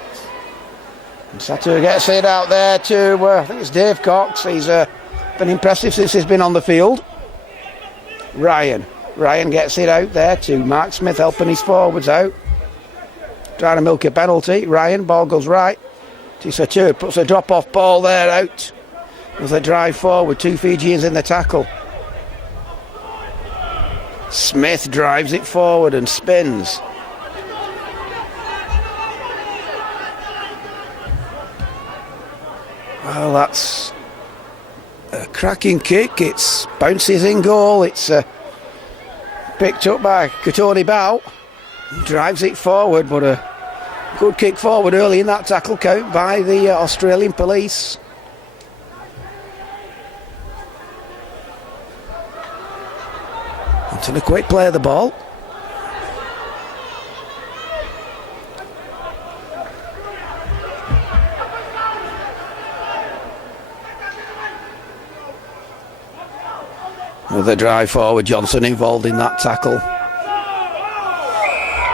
And Satua gets it out there to, I think it's Dave Cox. He's been impressive since he's been on the field. Ryan gets it out there to Mark Smith, helping his forwards out. Trying to milk a penalty. Ryan, ball goes right to Satua, puts a drop-off ball there out. With a drive forward, 2 Fijians in the tackle. Smith drives it forward and spins. Well, that's a cracking kick. It bounces in goal. It's picked up by Katoni Bao. Drives it forward, but a good kick forward early in that tackle count by the Australian police. Onto the quick play of the ball. With a drive forward, Johnson involved in that tackle.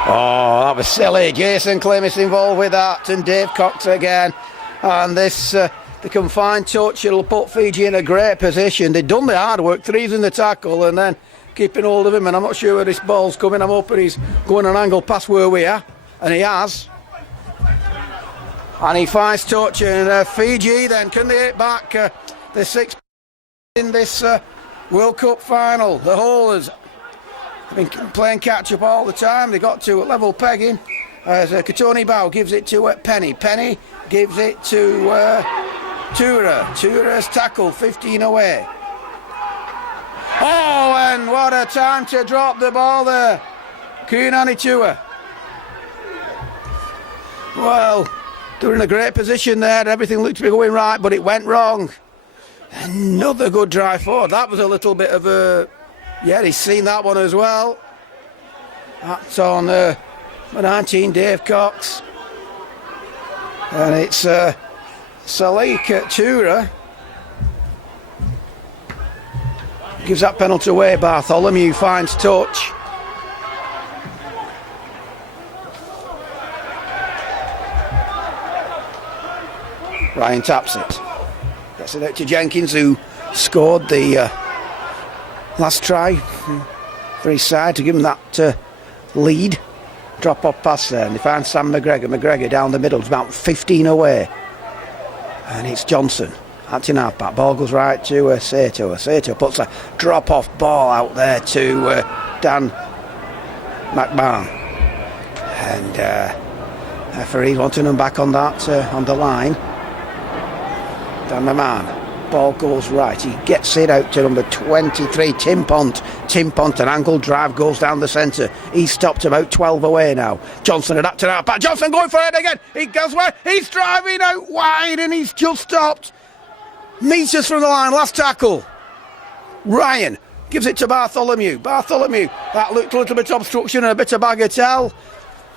Oh, that was silly. Jason Klimis involved with that, and Dave Cox again. And this, the confined touch, it'll put Fiji in a great position. They've done the hard work, 3's in the tackle, and then keeping hold of him. And I'm not sure where this ball's coming. I'm hoping he's going an angle past where we are, and he has. And he finds touch, and Fiji then, can they hit back the 6th in this World Cup final? The holders have been playing catch-up all the time. They got to level pegging as Katoni Bao gives it to Penny. Penny gives it to Tura. Tura's tackle, 15 away. Oh, and what a time to drop the ball there. Kunani Tua. Well, they're in a great position there. Everything looked to be going right, but it went wrong. Another good drive forward. That was a little bit of a... Yeah, he's seen that one as well. That's on 19, Dave Cox. And it's Salik Tura. Gives that penalty away. Bartholomew finds touch. Ryan taps it. Gets it out to Jenkins, who scored the last try for his side to give him that lead. Drop off pass there, and they find Sam McGregor. McGregor down the middle, it's about 15 away. And it's Johnson. Acting halfback. Ball goes right to Sato. Sato puts a drop off ball out there to Dan McMahon. And referees wanting them back on that on the line. Dan McMahon. Ball goes right. He gets it out to number 23, Tim Pont. Tim Pont, an angled drive, goes down the centre. He's stopped about 12 away now. Johnson adapted out back. Johnson going for it again. He goes where? He's driving out wide and he's just stopped. Metres from the line, last tackle. Ryan gives it to Bartholomew. Bartholomew, that looked a little bit of obstruction and a bit of bagatelle.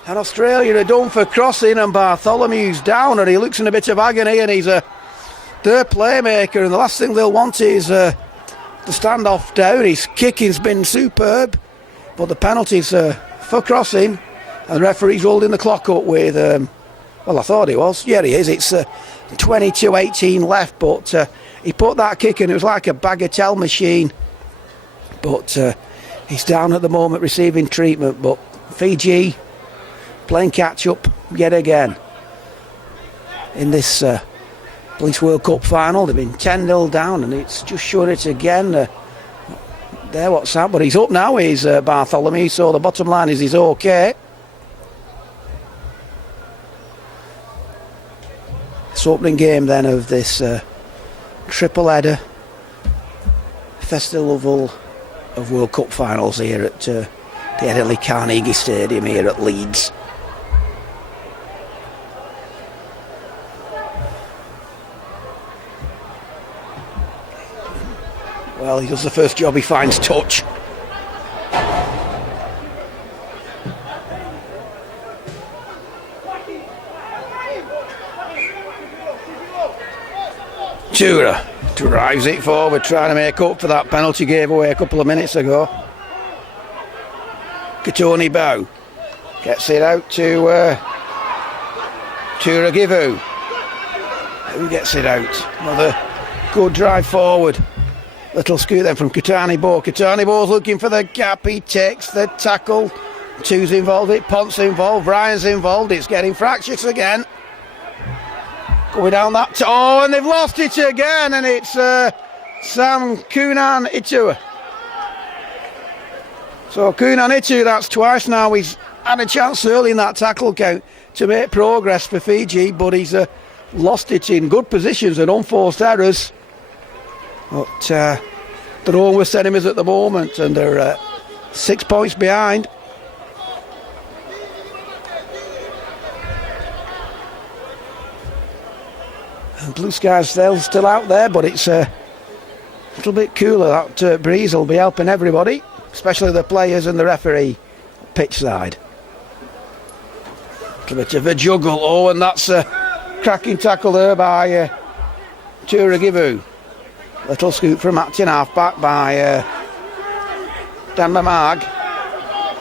And Australia are done for crossing, and Bartholomew's down and he looks in a bit of agony, and he's their playmaker, and the last thing they'll want is the standoff down. His kicking's been superb, but the penalties for crossing, and the referee's holding the clock up with, well, I thought he was. Yeah, he is. It's 22-18 left, but He put that kick in, it was like a bagatelle machine. But he's down at the moment receiving treatment. But Fiji playing catch-up yet again in this Police World Cup final. They've been 10-0 down, and it's just showing it again. There, what's that? But he's up now, he's Bartholomew, so the bottom line is he's okay. This opening game then of this triple header festival of World Cup finals here at the Headingley Carnegie Stadium here at Leeds. Well, he does the first job, he finds touch. Tura drives it forward, trying to make up for that penalty gave away a couple of minutes ago. Katoni Bow gets it out to Turagivu. Who gets it out? Another good drive forward. Little scoot then from Katani Bow. Katani Bow's looking for the gap. He takes the tackle. Two's involved, Pont's involved, Ryan's involved. It's getting fractious again. Going down that. Oh, and they've lost it again, and it's Sam Kunan Itu. So Kunan Itu, that's twice now. He's had a chance early in that tackle count to make progress for Fiji, but he's lost it in good positions and unforced errors. But they're all with enemies at the moment, and they're 6 points behind. And blue skies still out there, but it's a little bit cooler. That breeze will be helping everybody, especially the players and the referee pitch side. A bit of a juggle. Oh, and that's a cracking tackle there by Turagivu. Little scoop from Acton half back by Dan Mamag.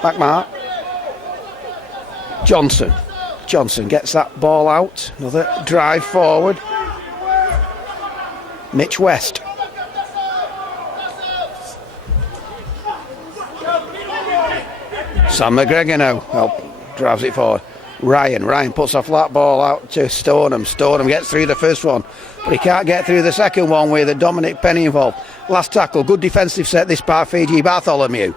Back mark. Johnson gets that ball out. Another drive forward. Mitch West. Sam McGregor now drives it forward. Ryan puts a flat ball out to Stoneham. Stoneham gets through the first one, but he can't get through the second one with Dominic Penny involved. Last tackle, good defensive set this by Fiji. Bartholomew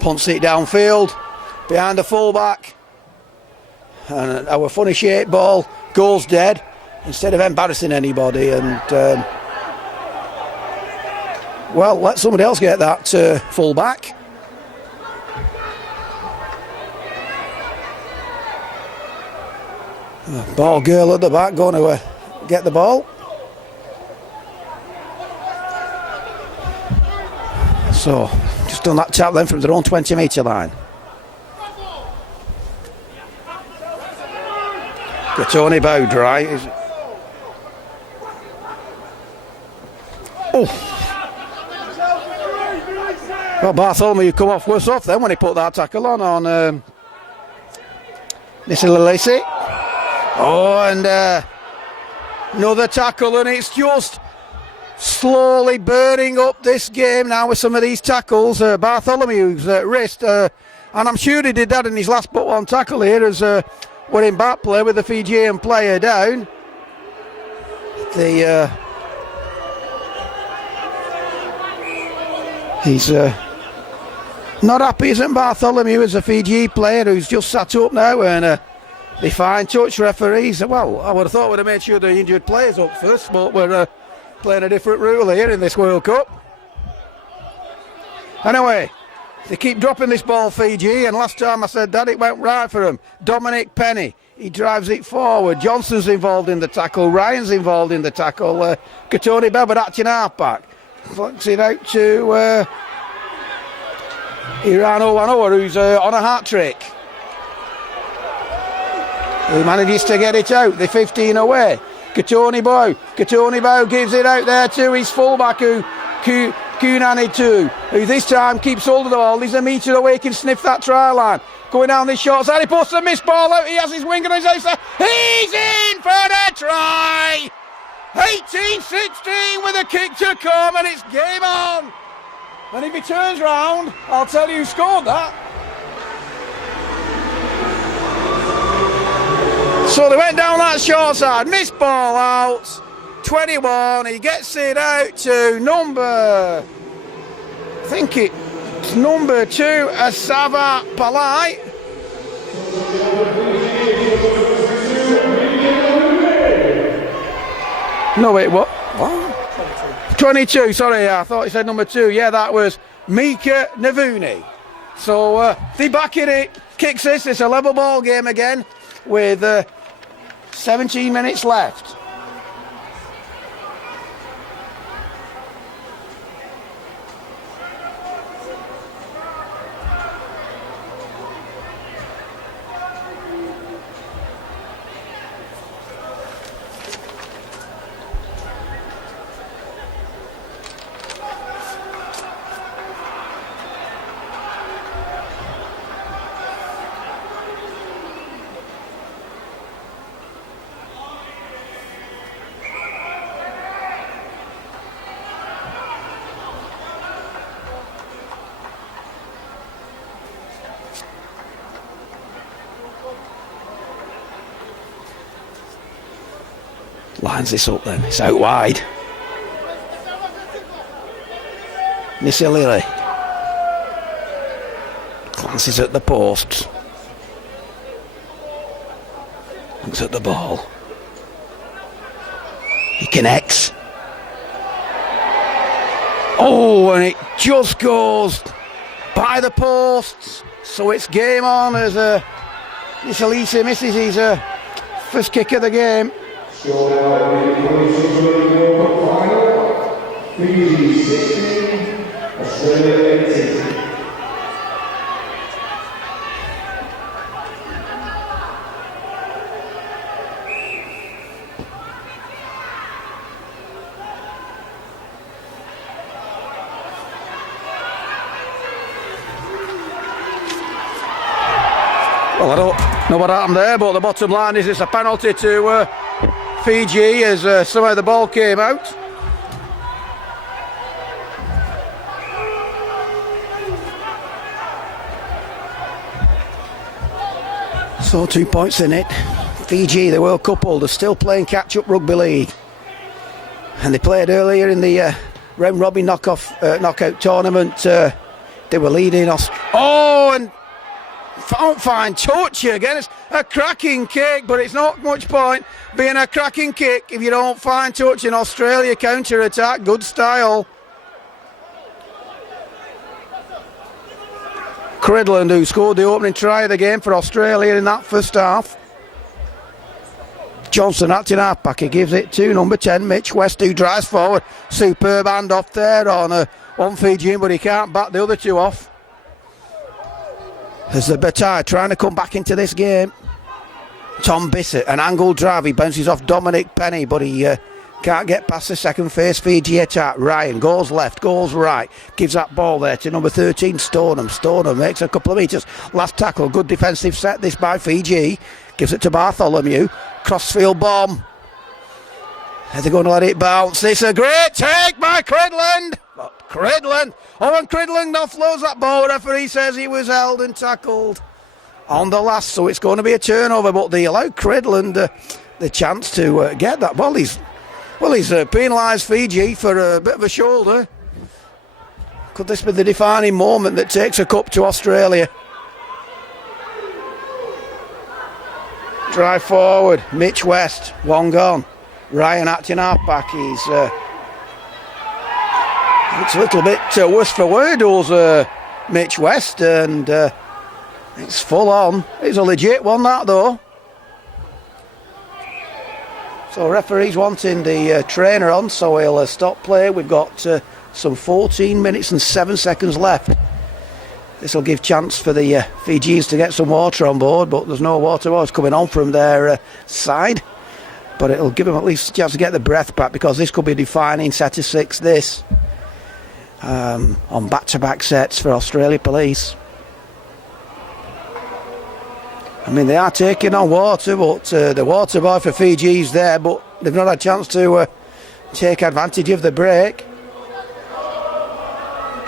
punts it downfield behind the fullback, and our funny shaped ball goes dead instead of embarrassing anybody. And well, let somebody else get that fullback. Ball girl at the back going to get the ball. So, just done that tap then from their own 20-metre line. Tony Bow dry. Oh! Well, Bartholomew come off worse off then when he put that tackle on Nisililisi. Oh, and another tackle, and it's just slowly burning up this game now with some of these tackles. Bartholomew's wrist, and I'm sure he did that in his last but one tackle here as we're in back play with the Fijian player down. He's not happy, isn't Bartholomew, as a Fiji player who's just sat up now, and they fine touch referees. Well, I would have thought we'd have made sure the injured players up first, but we're playing a different rule here in this World Cup. Anyway, they keep dropping this ball, Fiji, and last time I said that it went right for them. Dominic Penny, he drives it forward. Johnson's involved in the tackle. Ryan's involved in the tackle. Katoni Beber acting half-back. Flicks it out to Iran Owanoa, who's on a hat-trick. He manages to get it out. The 15 away. Katoni Bow gives it out there to his fullback, Kunani too, who this time keeps hold of the ball. He's a metre away, can sniff that try line. Going down this short side, he puts a missed ball out. He has his wing on his outside. He's in for the try! 18-16 with a kick to come, and it's game on. And if he turns round, I'll tell you who scored that. So they went down that short side, missed ball out, 21, he gets it out to number 2, Asava Palai. No, wait, what? 22, sorry, I thought he said number 2. Yeah, that was Mika Navuni. So they back in it, kicks this. It's a level ball game again with 17 minutes left. Lines this up then, it's out wide. Nisilili glances at the posts, looks at the ball, he connects. Oh, and it just goes by the posts, so it's game on as Nisilili misses his first kick of the game. Scored out in the 26 World Cup final. Fiji 16, Australia 18. Well, I don't know what happened there, but the bottom line is it's a penalty to Fiji as somehow the ball came out. So 2 points in it. Fiji, the World Cup holders, still playing catch-up rugby league. And they played earlier in the round robin knockout tournament. They were leading and don't find touch again. It's a cracking kick, but it's not much point being a cracking kick if you don't find touch. In Australia counter-attack, good style. Cridland, who scored the opening try of the game for Australia in that first half. Johnson acting halfback, he gives it to number 10, Mitch West, who drives forward. Superb handoff there on one Fijian, but he can't back the other two off. As the Bataille trying to come back into this game. Tom Bissett, an angled drive, he bounces off Dominic Penny, but he can't get past the second phase Fiji attack. Ryan goes left, goes right, gives that ball there to number 13, Stoneham. Stoneham makes a couple of metres. Last tackle, good defensive set this by Fiji. Gives it to Bartholomew. Crossfield bomb. Are they going to let it bounce? This is a great take by Cridland. Cridland. And Cridland offloads that ball. Referee says he was held and tackled on the last, so it's going to be a turnover, but they allowed Cridland the chance to get that ball. He's penalised Fiji for a bit of a shoulder. Could this be the defining moment that takes a cup to Australia? Drive forward, Mitch West, one gone. Ryan acting halfback, it's a little bit worse for Wordle's Mitch West, and it's full on. It's a legit one, that though. So referee's wanting the trainer on, so he'll stop play. We've got some 14 minutes and 7 seconds left. This will give chance for the Fijians to get some water on board, but there's no water coming on from their side. But it'll give them at least a chance to get the breath back, because this could be a defining set of 6, this. On back-to-back sets for Australia Police. I mean, they are taking on water, but the water boy for Fiji's there, but they've not had a chance to take advantage of the break.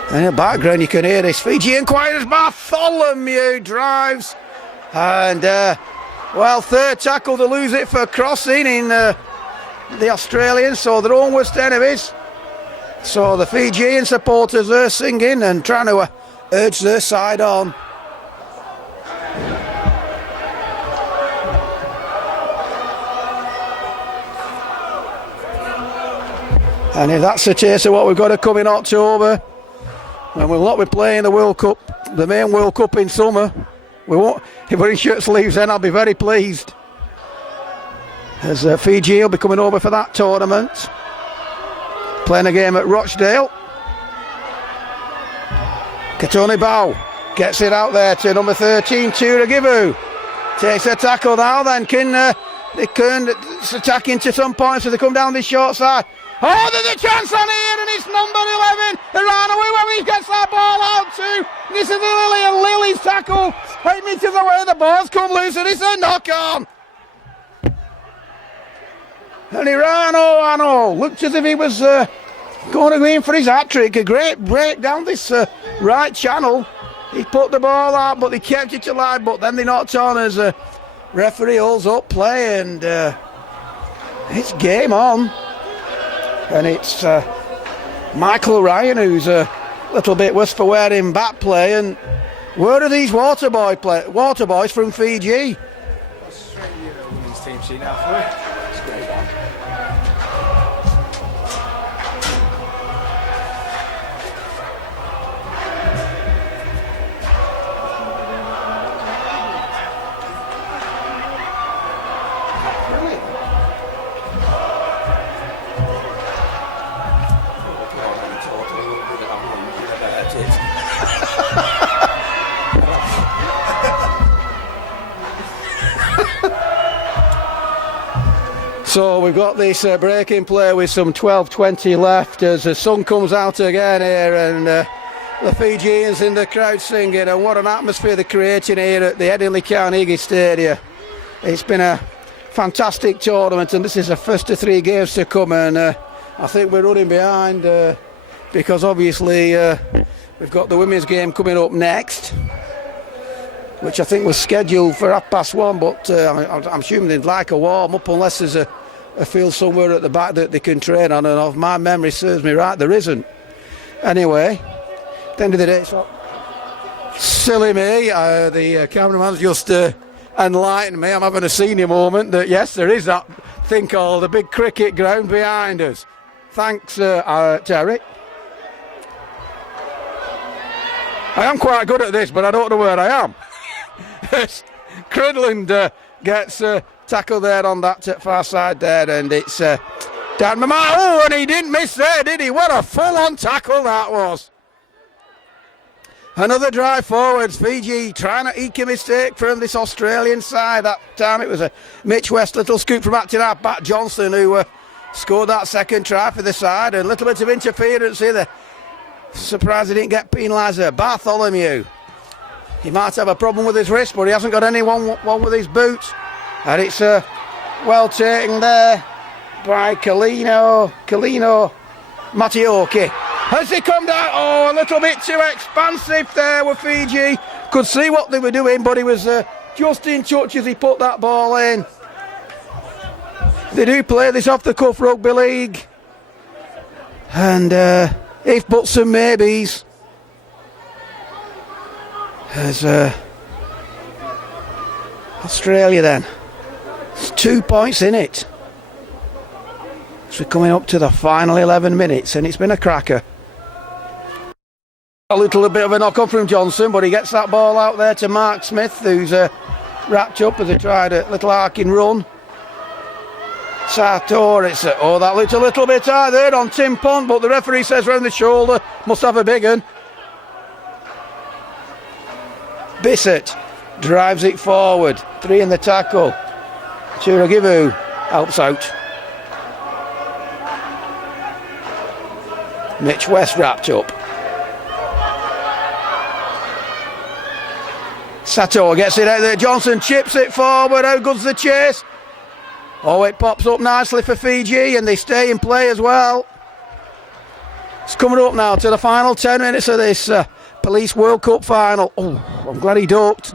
And in the background you can hear this Fijian choir as Bartholomew drives. And, well, third tackle to lose it for crossing in the Australians, so their own worst enemies. So the Fijian supporters are singing and trying to urge their side on. And if that's the taste of what we've got to come in October, and we'll not be playing the World Cup, the main World Cup in summer, we won't. If we're in shirt sleeves, then I'll be very pleased. As Fiji will be coming over for that tournament, playing a game at Rochdale. Katoni Bow gets it out there to number 13, Turagivu. Takes a tackle now, then they can attacking to some points as they come down this short side. Oh, there's a chance on here, and it's number 11, Iranoa, where he gets that ball out to. This is Lily, and Lily's tackle 8 metres away, the ball's come loose, and it's a knock-on. And Iranoa looked as if he was going to go in for his hat-trick. A great break down this right channel. He put the ball out, but they kept it alive, but then they knocked on as a referee holds up play, and it's game on. And it's Michael Ryan who's a little bit worse for wearing back play. And where are these water boys from Fiji? Australia women's team sheet now for it. It's a great one. So we've got this breaking play with some 12:20 left as the sun comes out again here, and the Fijians in the crowd singing, and what an atmosphere they're creating here at the Edinley Carnegie Stadium. It's been a fantastic tournament, and this is the first of 3 games to come, and I think we're running behind because obviously we've got the women's game coming up next, which I think was scheduled for 1:30, but I'm assuming they'd like a warm-up unless there's a field somewhere at the back that they can train on, and if my memory serves me right, there isn't. Anyway, at the end of the day, so silly me, the cameraman's just enlightened me. I'm having a senior moment that yes, there is that thing called the big cricket ground behind us. Thanks, Terry. I am quite good at this, but I don't know where I am. Cridland gets tackled there on that far side there, and it's Dan Mama. Oh, and he didn't miss there, did he? What a full-on tackle that was. Another drive forwards. Fiji trying to eke a mistake from this Australian side. That time it was a Mitch West little scoop from acting half back Johnson who scored that second try for the side, and a little bit of interference here. Surprised he didn't get penalised there. Bartholomew. He might have a problem with his wrist, but he hasn't got anyone with his boots. And it's well taken there by Kalino Matioki. As they come down, oh, a little bit too expansive there with Fiji. Could see what they were doing, but he was just in touch as he put that ball in. They do play this off-the-cuff rugby league. And if buts and maybes. There's Australia then. It's 2 points in it. So we're coming up to the final 11 minutes, and it's been a cracker. A little bit of a knock on from Johnson, but he gets that ball out there to Mark Smith, who's wrapped up as he tried a little arcing run. Sator, that looked a little bit high there on Tim Pond, but the referee says round the shoulder, must have a big one. Bissett drives it forward, 3 in the tackle. Turagivu helps out. Mitch West wrapped up. Sato gets it out there. Johnson chips it forward. How good's the chase? Oh, it pops up nicely for Fiji, and they stay in play as well. It's coming up now to the final 10 minutes of this Police World Cup final. Oh, I'm glad he ducked.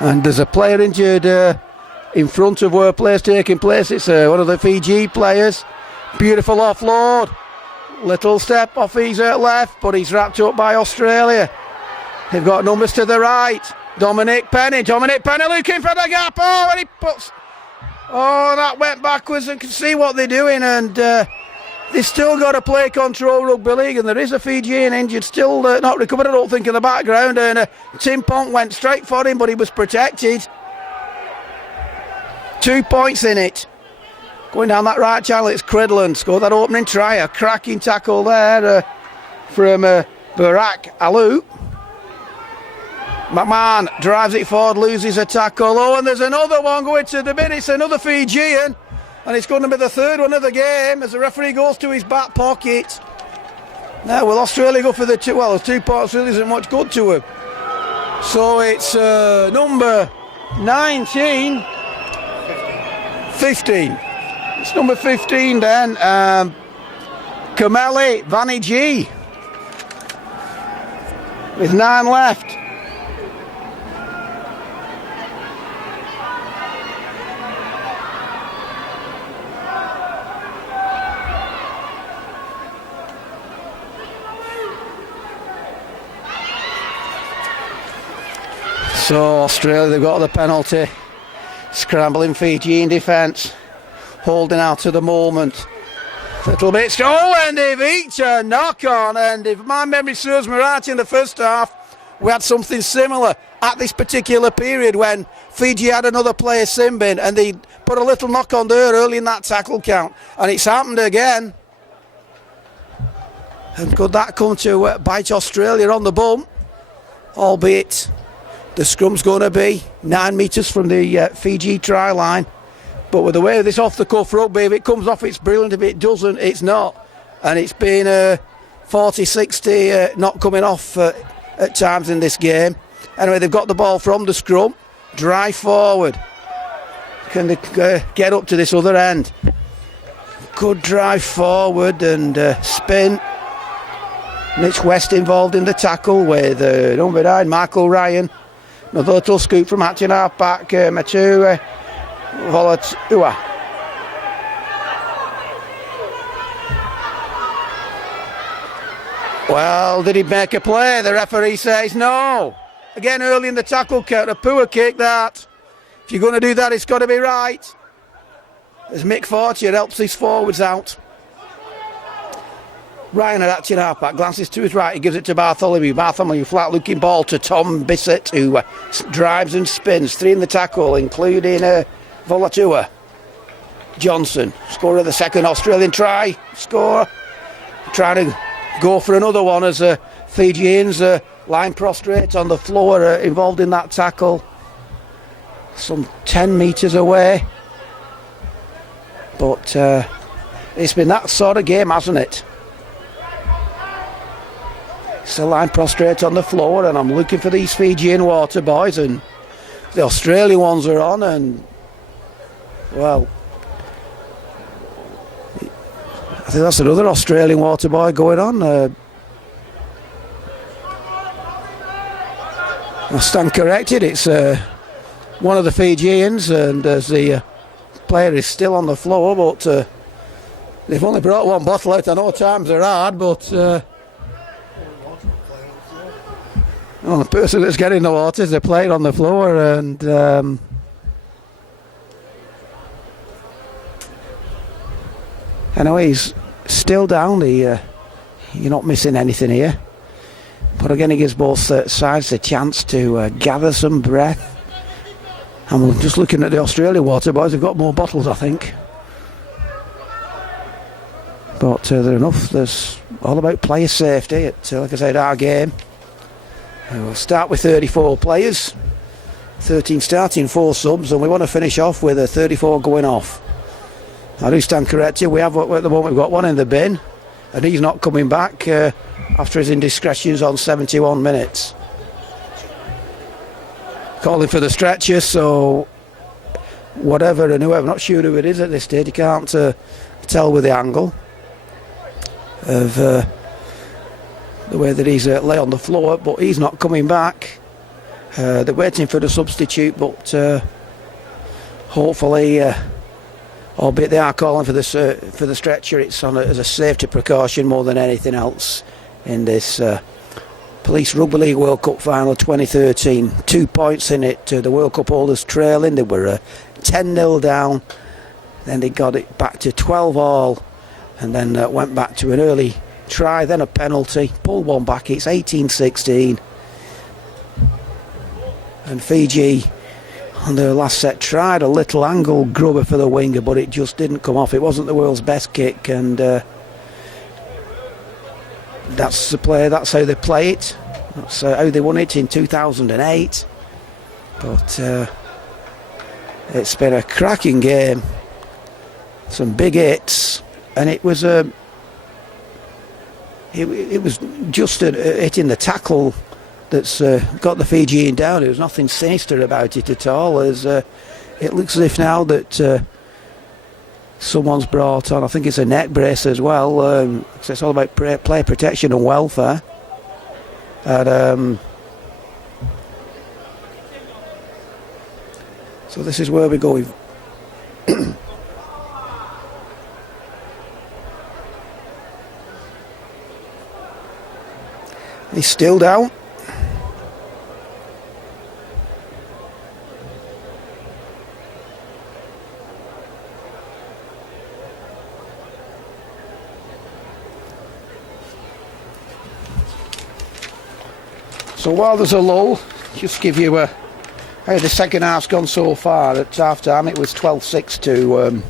And there's a player injured in front of where play's taking place. It's one of the Fiji players. Beautiful offload. Little step off his left, but he's wrapped up by Australia. They've got numbers to the right. Dominic Penny looking for the gap. Oh, and he puts... Oh, that went backwards, and can see what they're doing, and they've still got to play control rugby league, and there is a Fijian injured, still not recovered, I don't think, in the background, and Tim Ponk went straight for him, but he was protected. 2 points in it. Going down that right channel, it's Cridland, scored that opening try, a cracking tackle there from Barak Alou. McMahon drives it forward, loses a tackle. Oh, and there's another one going to the bin. It's another Fijian, and it's going to be the third one of the game as the referee goes to his back pocket. Now, will Australia go for the two? Well, the 2 points really isn't much good to him. So it's number 19, 15. It's number 15 then. Kameli Vaniji with 9 left. So Australia, they've got the penalty. Scrambling Fiji in defence. Holding out to the moment. Little bit. Oh, and they've each a knock on. And if my memory serves me right, in the first half, we had something similar at this particular period when Fiji had another player, Simbin, and they put a little knock on there early in that tackle count. And it's happened again. And could that come to bite Australia on the bum? Albeit the scrum's going to be 9 metres from the Fiji try line. But with the way this off-the-cuff rugby, if it comes off, it's brilliant. If it doesn't, it's not. And it's been 40-60 not coming off at times in this game. Anyway, they've got the ball from the scrum. Drive forward. Can they get up to this other end? Good drive forward and spin. Mitch West involved in the tackle with number 9, Michael Ryan. Another little scoop from acting half-back, Matu Volatua. Well, did he make a play? The referee says no. Again, early in the tackle count, a poor kick that. If you're going to do that, it's got to be right. As Mick Fortier helps his forwards out. Ryan at action halfback, glances to his right, he gives it to Bartholomew. Bartholomew, flat looking ball to Tom Bissett, who drives and spins. 3 in the tackle, including Volatua. Johnson, scorer of the second Australian try. Score. Trying to go for another one as Fijians line prostrate on the floor, involved in that tackle. Some 10 metres away. But it's been that sort of game, hasn't it? Still line prostrate on the floor, and I'm looking for these Fijian water boys, and the Australian ones are on, and well, I think that's another Australian water boy going on. I stand corrected, it's one of the Fijians, and as the player is still on the floor, but they've only brought one bottle out. I know times are hard, but well, the person that's getting the water is the player on the floor, and I know he's still down. You're not missing anything here. But again, it gives both sides the chance to gather some breath. And we're just looking at the Australian water boys. They've got more bottles, I think. But they're enough. There's all about player safety at, like I said, our game. We'll start with 34 players, 13 starting, 4 subs, and we want to finish off with 34 going off. I do stand corrected. We have, at the moment, we've got one in the bin, and he's not coming back after his indiscretions on 71 minutes. Calling for the stretcher, so whatever and whoever, not sure who it is at this stage. You can't tell with the angle of the way that he's lay on the floor, but he's not coming back. They're waiting for the substitute, but hopefully, albeit they are calling for the stretcher, it's on as a safety precaution more than anything else in this Police Rugby League World Cup final 2013. 2 points in it, the World Cup holders trailing. They were 10-0 down, then they got it back to 12-all, and then went back to an early try, then a penalty, pulled one back. It's 18-16, and Fiji on their last set tried a little angle grubber for the winger, but it just didn't come off. It wasn't the world's best kick, and that's the play. That's how they play it. That's how they won it in 2008. But it's been a cracking game, some big hits, and it was it was just hitting the tackle that's got the Fijian down. There was nothing sinister about it at all. As it looks as if now that someone's brought on, I think it's a neck brace as well, so it's all about player protection and welfare. And so this is where we're going. He's still down. So while there's a lull, just give you how the second half's gone so far. At half time it was 12-6 to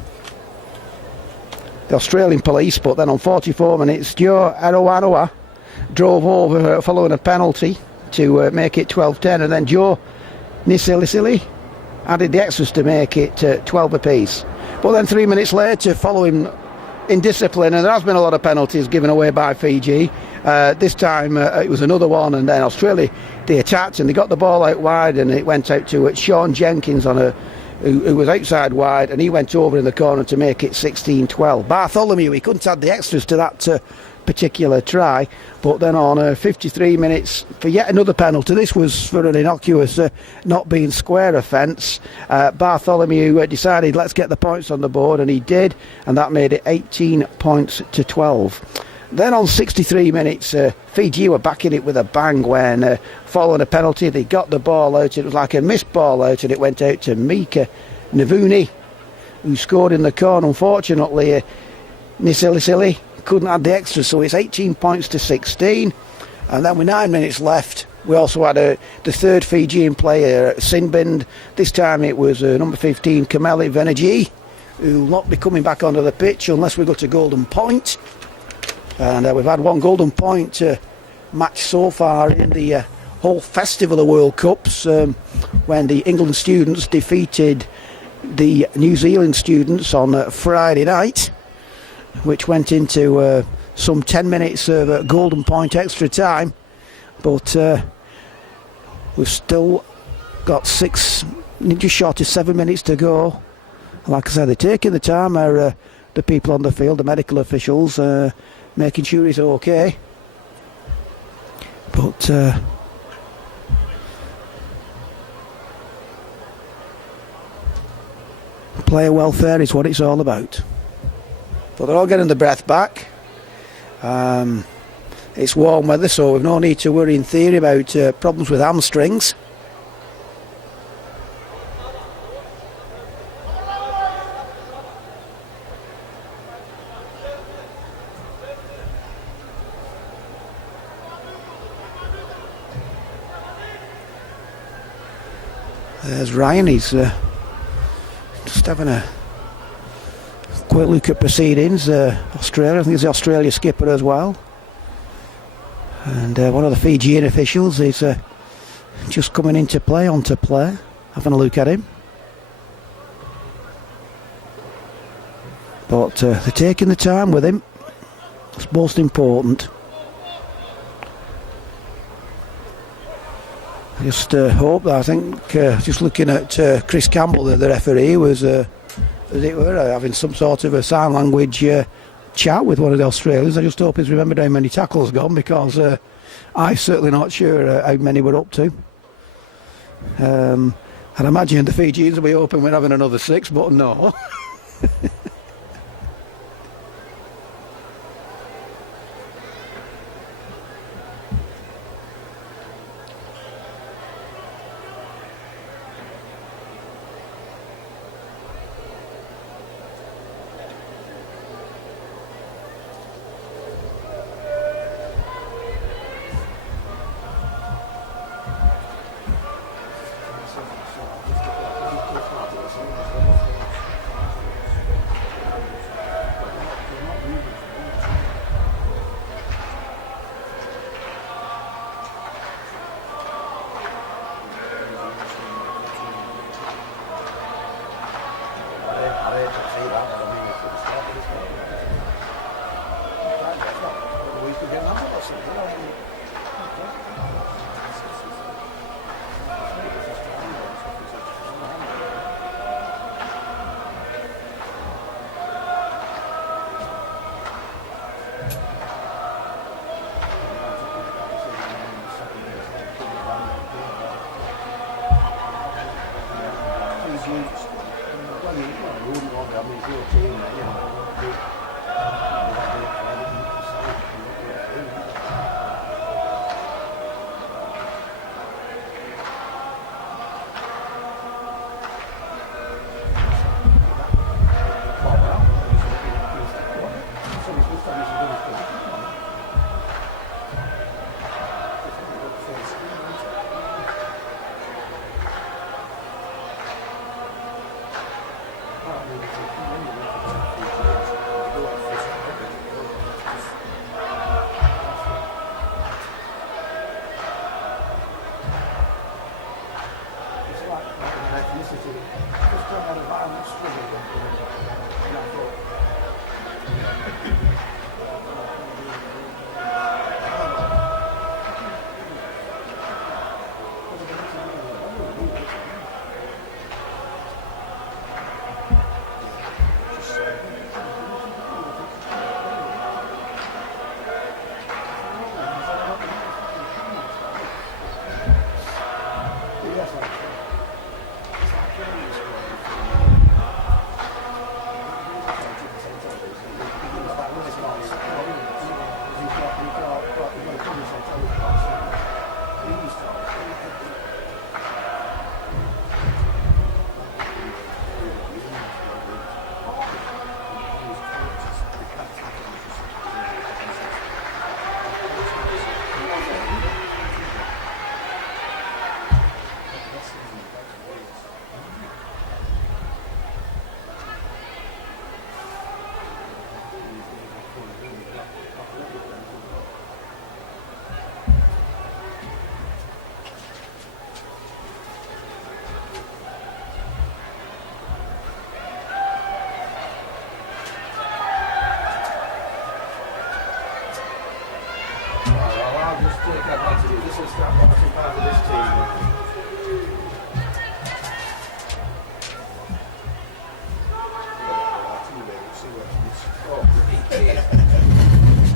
the Australian police, but then on 44 minutes Joe Aroanoa drove over following a penalty to make it 12-10, and then Joe Nisilisili added the extras to make it 12 apiece. But then 3 minutes later, following indiscipline, and there has been a lot of penalties given away by Fiji. This time it was another one, and then Australia, they attacked and they got the ball out wide, and it went out to Sean Jenkins on who was outside wide, and he went over in the corner to make it 16-12. Bartholomew, he couldn't add the extras to that particular try, but then on 53 minutes for yet another penalty. This was for an innocuous not being square offence. Bartholomew decided, let's get the points on the board, and he did, and that made it 18 points to 12. Then on 63 minutes, Fiji were back in it with a bang when, following a penalty, they got the ball out. It was like a missed ball out, and it went out to Mika Navuni, who scored in the corner. Unfortunately, Nisilisili couldn't add the extra, so it's 18 points to 16. And then with 9 minutes left, we also had the third Fijian player, Sinbind. This time it was number 15, Kameli Venergy, who will not be coming back onto the pitch unless we go to Golden Point. And we've had one Golden Point match so far in the whole festival of World Cups, when the England students defeated the New Zealand students on Friday night, which went into some 10 minutes of Golden Point extra time. But we've still got just short of 7 minutes to go. Like I said, they're taking the time, the people on the field, the medical officials, making sure he's okay. But player welfare is what it's all about. But they're all getting the breath back. It's warm weather, so we've no need to worry in theory about problems with hamstrings. There's Ryan, he's just having a quick look at proceedings. Australia, I think he's the Australia skipper as well. And one of the Fijian officials is just coming into play, onto play, having a look at him. But they're taking the time with him. It's most important. just hope that, I think, just looking at Chris Campbell, the referee, was, as it were, having some sort of a sign language chat with one of the Australians. I just hope he's remembered how many tackles gone, because I'm certainly not sure how many we're up to. I'd imagine the Fijians will be hoping we're having another 6, but no.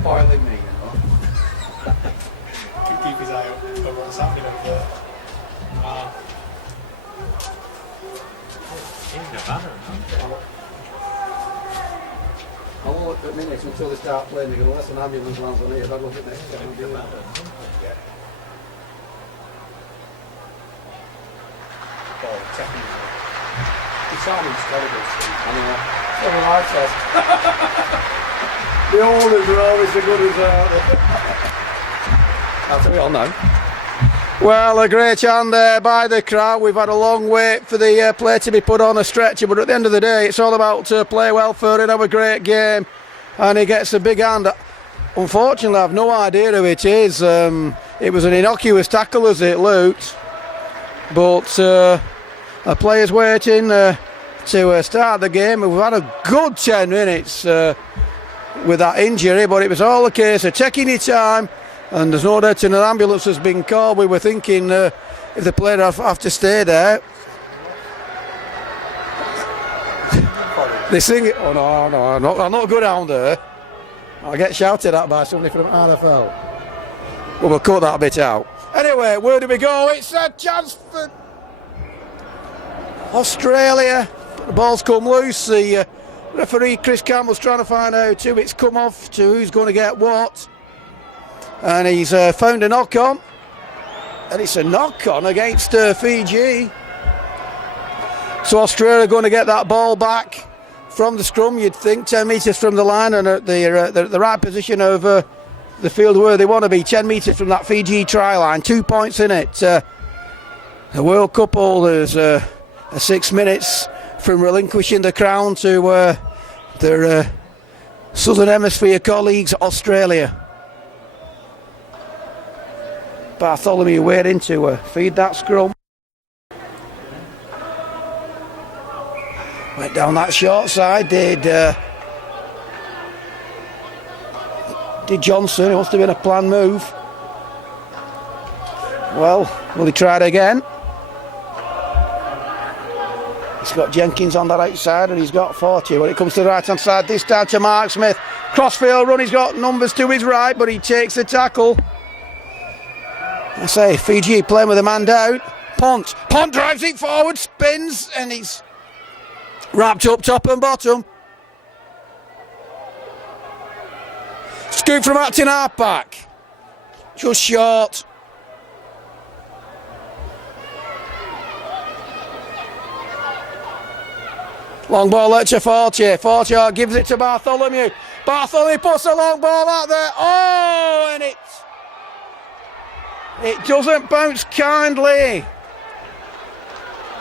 Spoiling me, you know. Keep his eye up on what's happening over there. I'll look at minutes until they start playing. They're going to let an ambulance lands on here. I'll look at next time. The sounding's terrible, Steve. I know. Every life test. The owners are always the good as That's what we all know. Well, a great chant there by the crowd. We've had a long wait for the play to be put on a stretcher, but at the end of the day, it's all about play well for and have a great game. And he gets a big hand. Unfortunately, I have no idea who it is. It was an innocuous tackle as it looked. But a player's waiting to start the game. We've had a good 10 minutes with that injury, but it was all a case of taking your time. And there's no doubt an ambulance has been called. We were thinking if the player have to stay there. They sing it. Oh no, I'm not good down there. I'll get shouted at by somebody from RFL. Well, we'll cut that bit out. Anyway, where do we go? It's a chance for Australia. The ball's come loose. The referee Chris Campbell's trying to find out who it's come off to, who's going to get what. And he's found a knock on. And it's a knock on against Fiji. So Australia are going to get that ball back from the scrum, you'd think, 10 metres from the line and at the right position over the field where they want to be, 10 metres from that Fiji try line, 2 points in it. The World Cup holders are 6 minutes from relinquishing the crown to their Southern Hemisphere colleagues, Australia. Bartholomew waiting to feed that scrum. Went down that short side, did Johnson. It must have been a planned move. Well, will he try it again? He's got Jenkins on that outside and he's got 40. When it comes to the right hand side, this time to Mark Smith. Crossfield run, he's got numbers to his right, but he takes the tackle. I say, Fiji playing with a man down. Pont drives it forward, spins, and he's wrapped up top and bottom. Scoop from acting half-back. Just short. Long ball out to 40. 40 gives it to Bartholomew. Bartholomew puts a long ball out there. Oh, and it doesn't bounce kindly.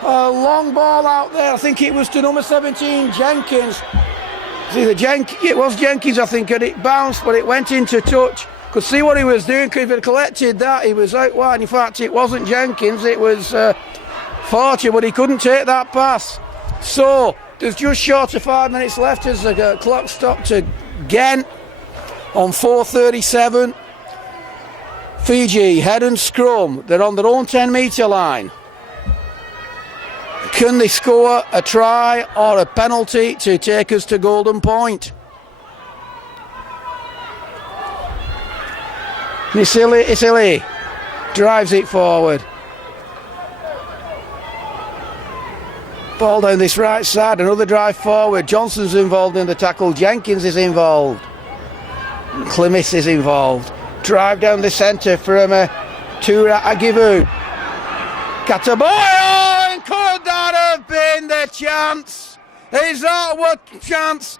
A long ball out there. I think it was to number 17, Jenkins. It was Jenkins, I think, and it bounced, but it went into touch. Could see what he was doing. Could have collected that. He was out wide. In fact, it wasn't Jenkins. It was 40, but he couldn't take that pass. So there's just short of 5 minutes left as the clock stopped again on 4:37. Fiji head and scrum. They're on their own 10-metre line. Can they score a try or a penalty to take us to golden point? Isili drives it forward. Ball down this right side, another drive forward. Johnson's involved in the tackle. Jenkins is involved. Klimis is involved. Drive down the centre from Tura Agivu. Kataboy! Could that have been the chance? Is that what chance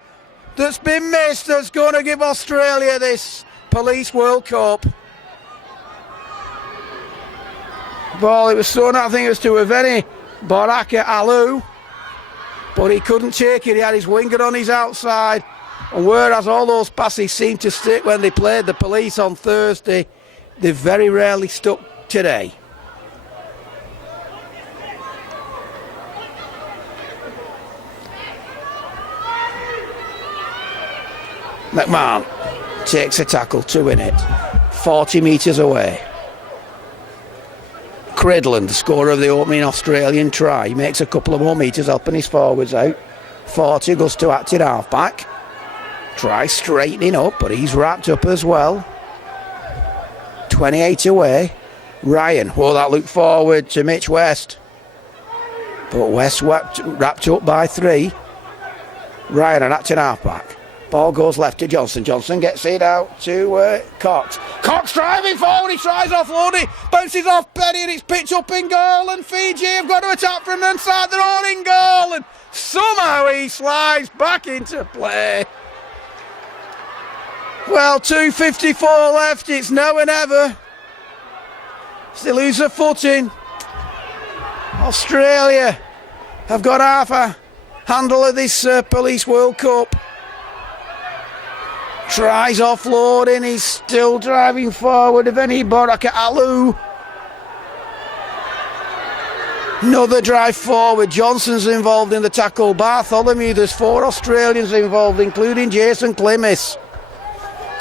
that's been missed that's going to give Australia this Police World Cup? Ball, it was thrown, I think it was to a very Baraka Alou, but he couldn't take it. He had his winger on his outside, and whereas all those passes seemed to stick when they played the Police on Thursday, they very rarely stuck today. McMahon takes a tackle, 2 in it, 40 metres away. Cridland, the scorer of the opening Australian try, he makes a couple of more metres, helping his forwards out. 40 goes to acting half-back. Try straightening up, but he's wrapped up as well. 28 away. Ryan, that looked forward to Mitch West. But West wrapped up by 3. Ryan and acting half-back. Ball goes left to Johnson. Johnson gets it out to Cox. Cox driving forward. He tries offload it. Bounces off Penny and it's pitched up in goal. And Fiji have got to attack from inside their own in goal. And somehow he slides back into play. Well, 2:54 left. It's now or never. Still lose a footing. Australia have got half a handle of this Police World Cup. Tries offloading, he's still driving forward. If any, Baraka Alou. Another drive forward. Johnson's involved in the tackle. Bartholomew, there's 4 Australians involved, including Jason Klimis.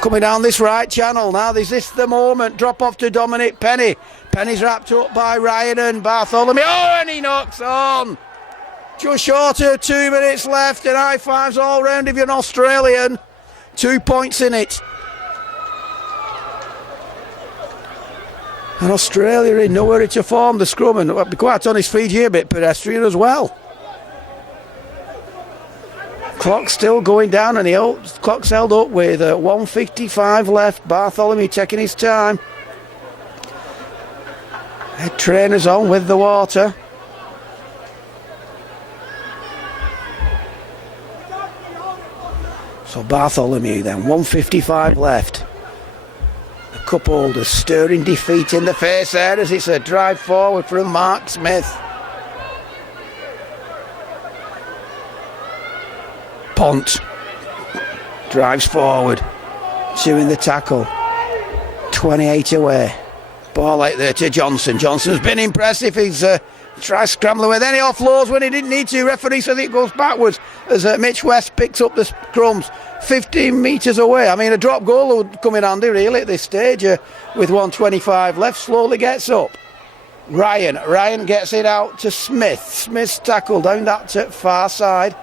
Coming down this right channel now, is this the moment? Drop off to Dominic Penny. Penny's wrapped up by Ryan and Bartholomew. Oh, and he knocks on. Just short of 2 minutes left, and high fives all round if you're an Australian. 2 points in it. And Australia in nowhere to form the scrum, and to be quite honest, Fiji a bit pedestrian as well. Clock still going down, and the clock's held up with 1:55 left. Bartholomew taking his time. Head trainers on with the water. So Bartholomew then, 1:55 left. The cup holders stirring defeat in the face there as it's a drive forward from Mark Smith. Pont drives forward, chewing the tackle. 28 away. Ball out there to Johnson. Johnson's been impressive. He's tried scrambling with any offloads when he didn't need to. Referee says it goes backwards as Mitch West picks up the crumbs 15 metres away. I mean, a drop goal would come in handy really at this stage with 1:25 left. Slowly gets up. Ryan gets it out to Smith. Smith's tackle down that far side.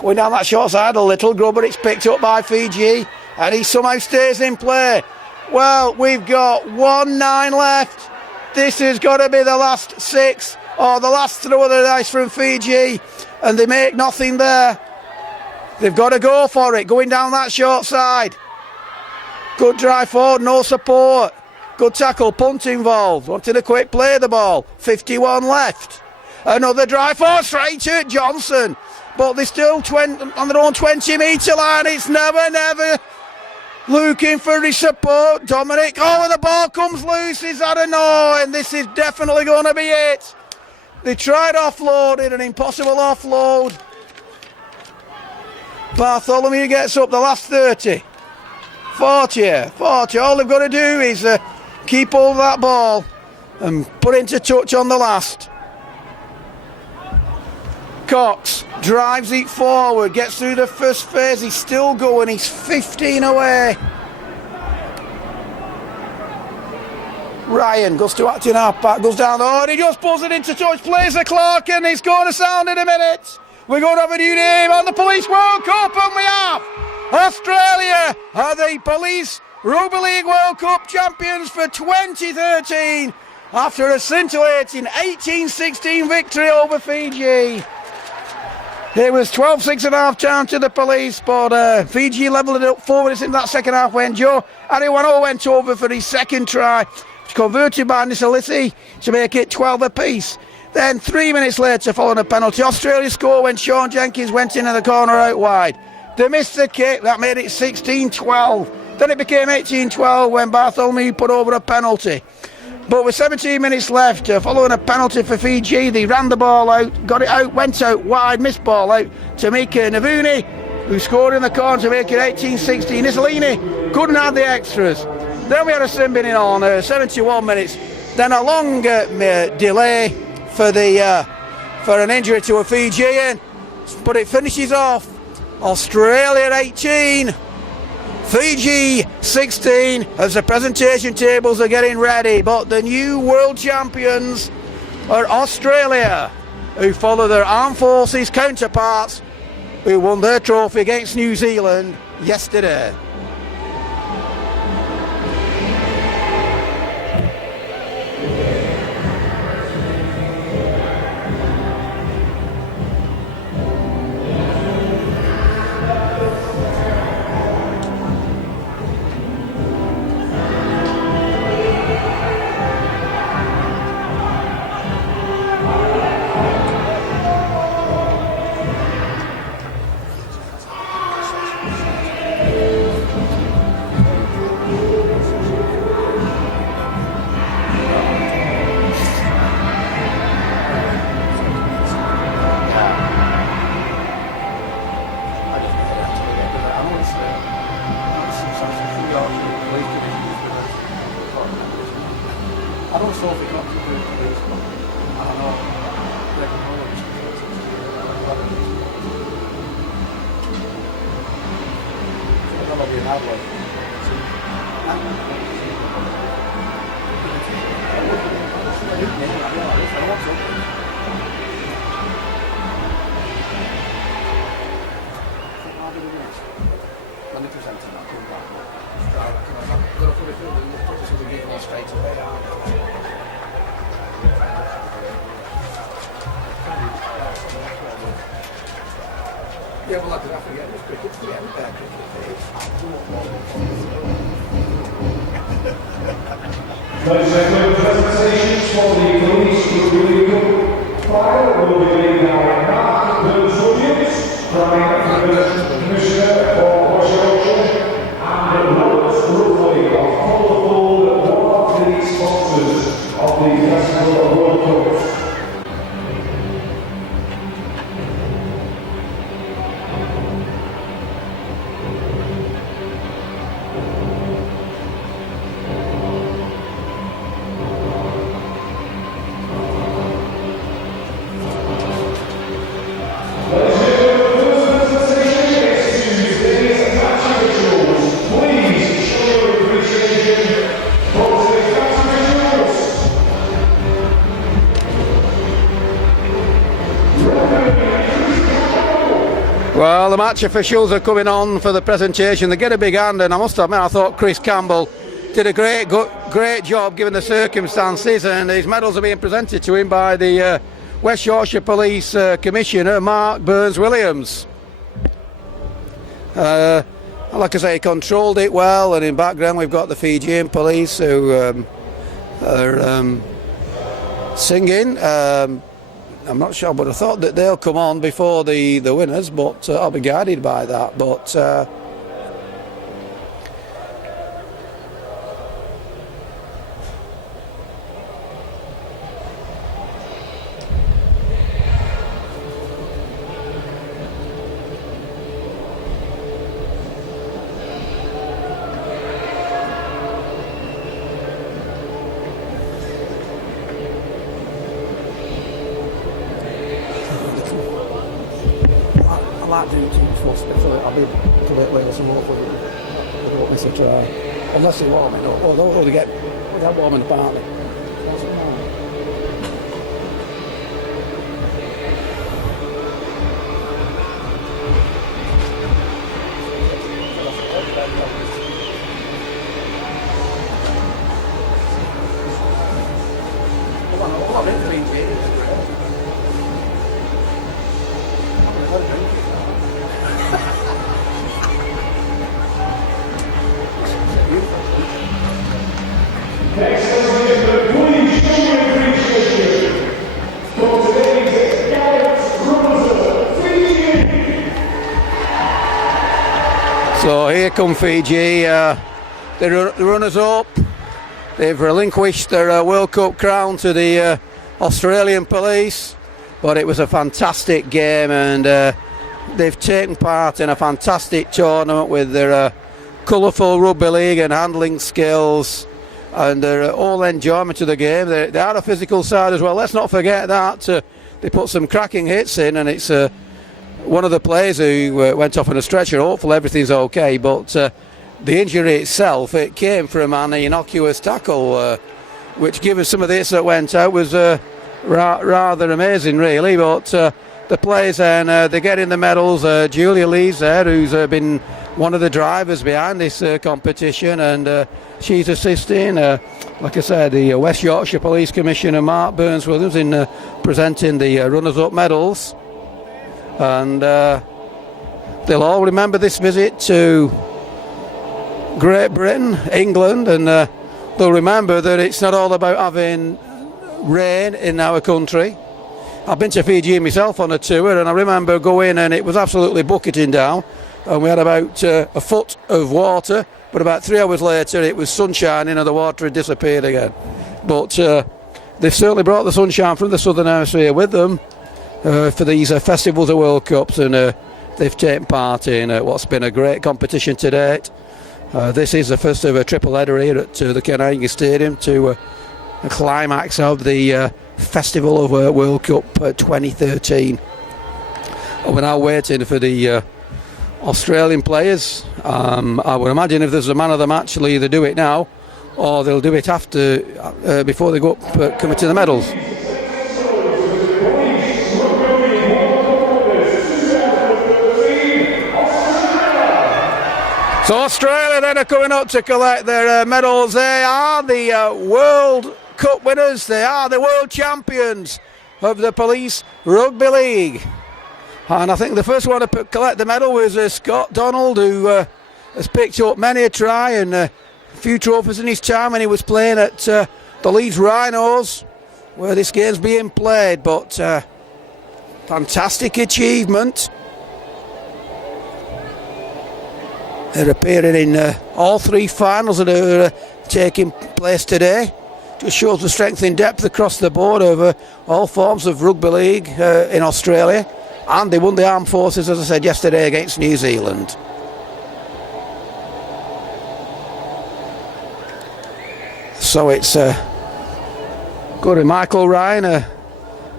Going down that short side a little, Grubber, it's picked up by Fiji, and he somehow stays in play. Well, we've got 1:09 left. This has got to be the last 6, or the last throw of the dice from Fiji, and they make nothing there. They've got to go for it, going down that short side. Good drive forward, no support. Good tackle, punt involved. Wanted a quick play of the ball. 51 left. Another drive forward, straight to Johnson. But they're still on their own 20-metre line. It's never looking for his support. Dominic, and the ball comes loose. Is that a no? And this is definitely going to be it. They tried offloading, an impossible offload. Bartholomew gets up the last 30. 40. All they've got to do is keep hold of that ball and put into touch on the last. Cox drives it forward, gets through the first phase. He's still going. He's 15 away. Ryan goes to acting half-back, goes down, and he just pulls it into touch, plays the clock, and it's going to sound in a minute. We're going to have a new name on the Police World Cup, and we have Australia are the Police Rugby League World Cup champions for 2013 after a scintillating 18-16 victory over Fiji. It was 12-6 at half-time to the Police, but Fiji levelled it up 4 minutes into that second half when Joe Ariwano went over for his second try, converted by Nisalisi to make it 12 apiece. Then 3 minutes later, following a penalty, Australia scored when Sean Jenkins went into the corner out wide. They missed the kick, that made it 16-12. Then it became 18-12 when Bartholomew put over a penalty. But with 17 minutes left, following a penalty for Fiji, they ran the ball out, got it out, went out wide, missed ball out to Mika Navuni, who scored in the corner to make it 18-16. Nisalini couldn't have the extras. Then we had a sin binning on 71 minutes. Then a long delay for an injury to a Fijian, but it finishes off Australia 18. Fiji 16 as the presentation tables are getting ready, but the new world champions are Australia, who follow their armed forces counterparts who won their trophy against New Zealand yesterday. Yeah, well, I forget this cricket. Ladies and gentlemen, presentations for the police rugby league final will be made by Mark Williams, Prime Commissioner for West Yorkshire, and Robert Ruffley of Colourful, one of the sponsors of the Festival of World Cup. Well, the match officials are coming on for the presentation. They get a big hand, and I must admit, I thought Chris Campbell did a great job given the circumstances, and his medals are being presented to him by the West Yorkshire Police Commissioner, Mark Burns-Williams. Like I say, he controlled it well, and in background we've got the Fijian police who are singing. I'm not sure, but I thought that they'll come on before the winners, but I'll be guided by that. But I like doing teams first, so I'll be a little bit later, so hopefully they won't miss a try. Unless they're warming up. Oh, they get warming up, aren't they? Next, ladies and gentlemen, please show your appreciation for today's gallant runners, Fiji. So here come Fiji, the runners up. They've relinquished their World Cup crown to the Australian police, but it was a fantastic game, and they've taken part in a fantastic tournament with their colourful rugby league and handling skills, and their all enjoyment of the game. They are a physical side as well. Let's not forget that. They put some cracking hits in, and it's one of the players who went off on a stretcher. Hopefully everything's okay, but the injury itself, it came from an innocuous tackle, which, given some of the hits that went out, was rather amazing, really. But the players, and they're getting the medals. Julia Lee's there, who's been one of the drivers behind this competition, and she's assisting, like I said, the West Yorkshire Police Commissioner, Mark Burns-Williams, in presenting the runners-up medals. And they'll all remember this visit to Great Britain, England, and they'll remember that it's not all about having rain in our country. I've been to Fiji myself on a tour, and I remember going, and it was absolutely bucketing down, and we had about a foot of water, but about 3 hours later it was sunshining and the water had disappeared again. But they've certainly brought the sunshine from the Southern Hemisphere with them for these festivals of World Cups, and they've taken part in what's been a great competition to date. This is the first of a triple header here at the Kenanga Stadium to a climax of the Festival of World Cup 2013. And we're now waiting for the Australian players. I would imagine if there's a man of the match, they'll either do it now or they'll do it after, before they go up commit to the medals. So Australia then are coming up to collect their medals. They are the World Cup winners. They are the world champions of the Police Rugby League. And I think the first one to collect the medal was Scott Donald, who has picked up many a try and a few trophies in his time when he was playing at the Leeds Rhinos, where this game's being played. But fantastic achievement. They're appearing in all three finals that are taking place today. Just shows the strength in depth across the board over all forms of rugby league in Australia. And they won the Armed Forces, as I said yesterday, against New Zealand. So it's good to Michael Ryan, a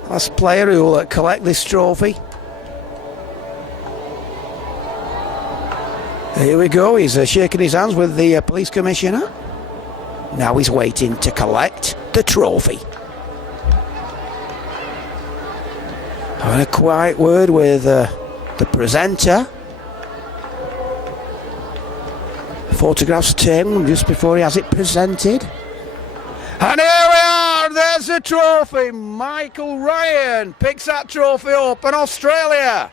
last player who will collect this trophy. Here we go, he's shaking his hands with the police commissioner. Now he's waiting to collect the trophy. Having a quiet word with the presenter. Photographs taken just before he has it presented. And here we are, there's the trophy. Michael Ryan picks that trophy up, and Australia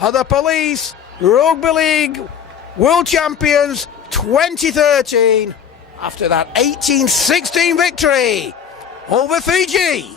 are the Police Rugby League World Champions 2013 after that 18-16 victory over Fiji.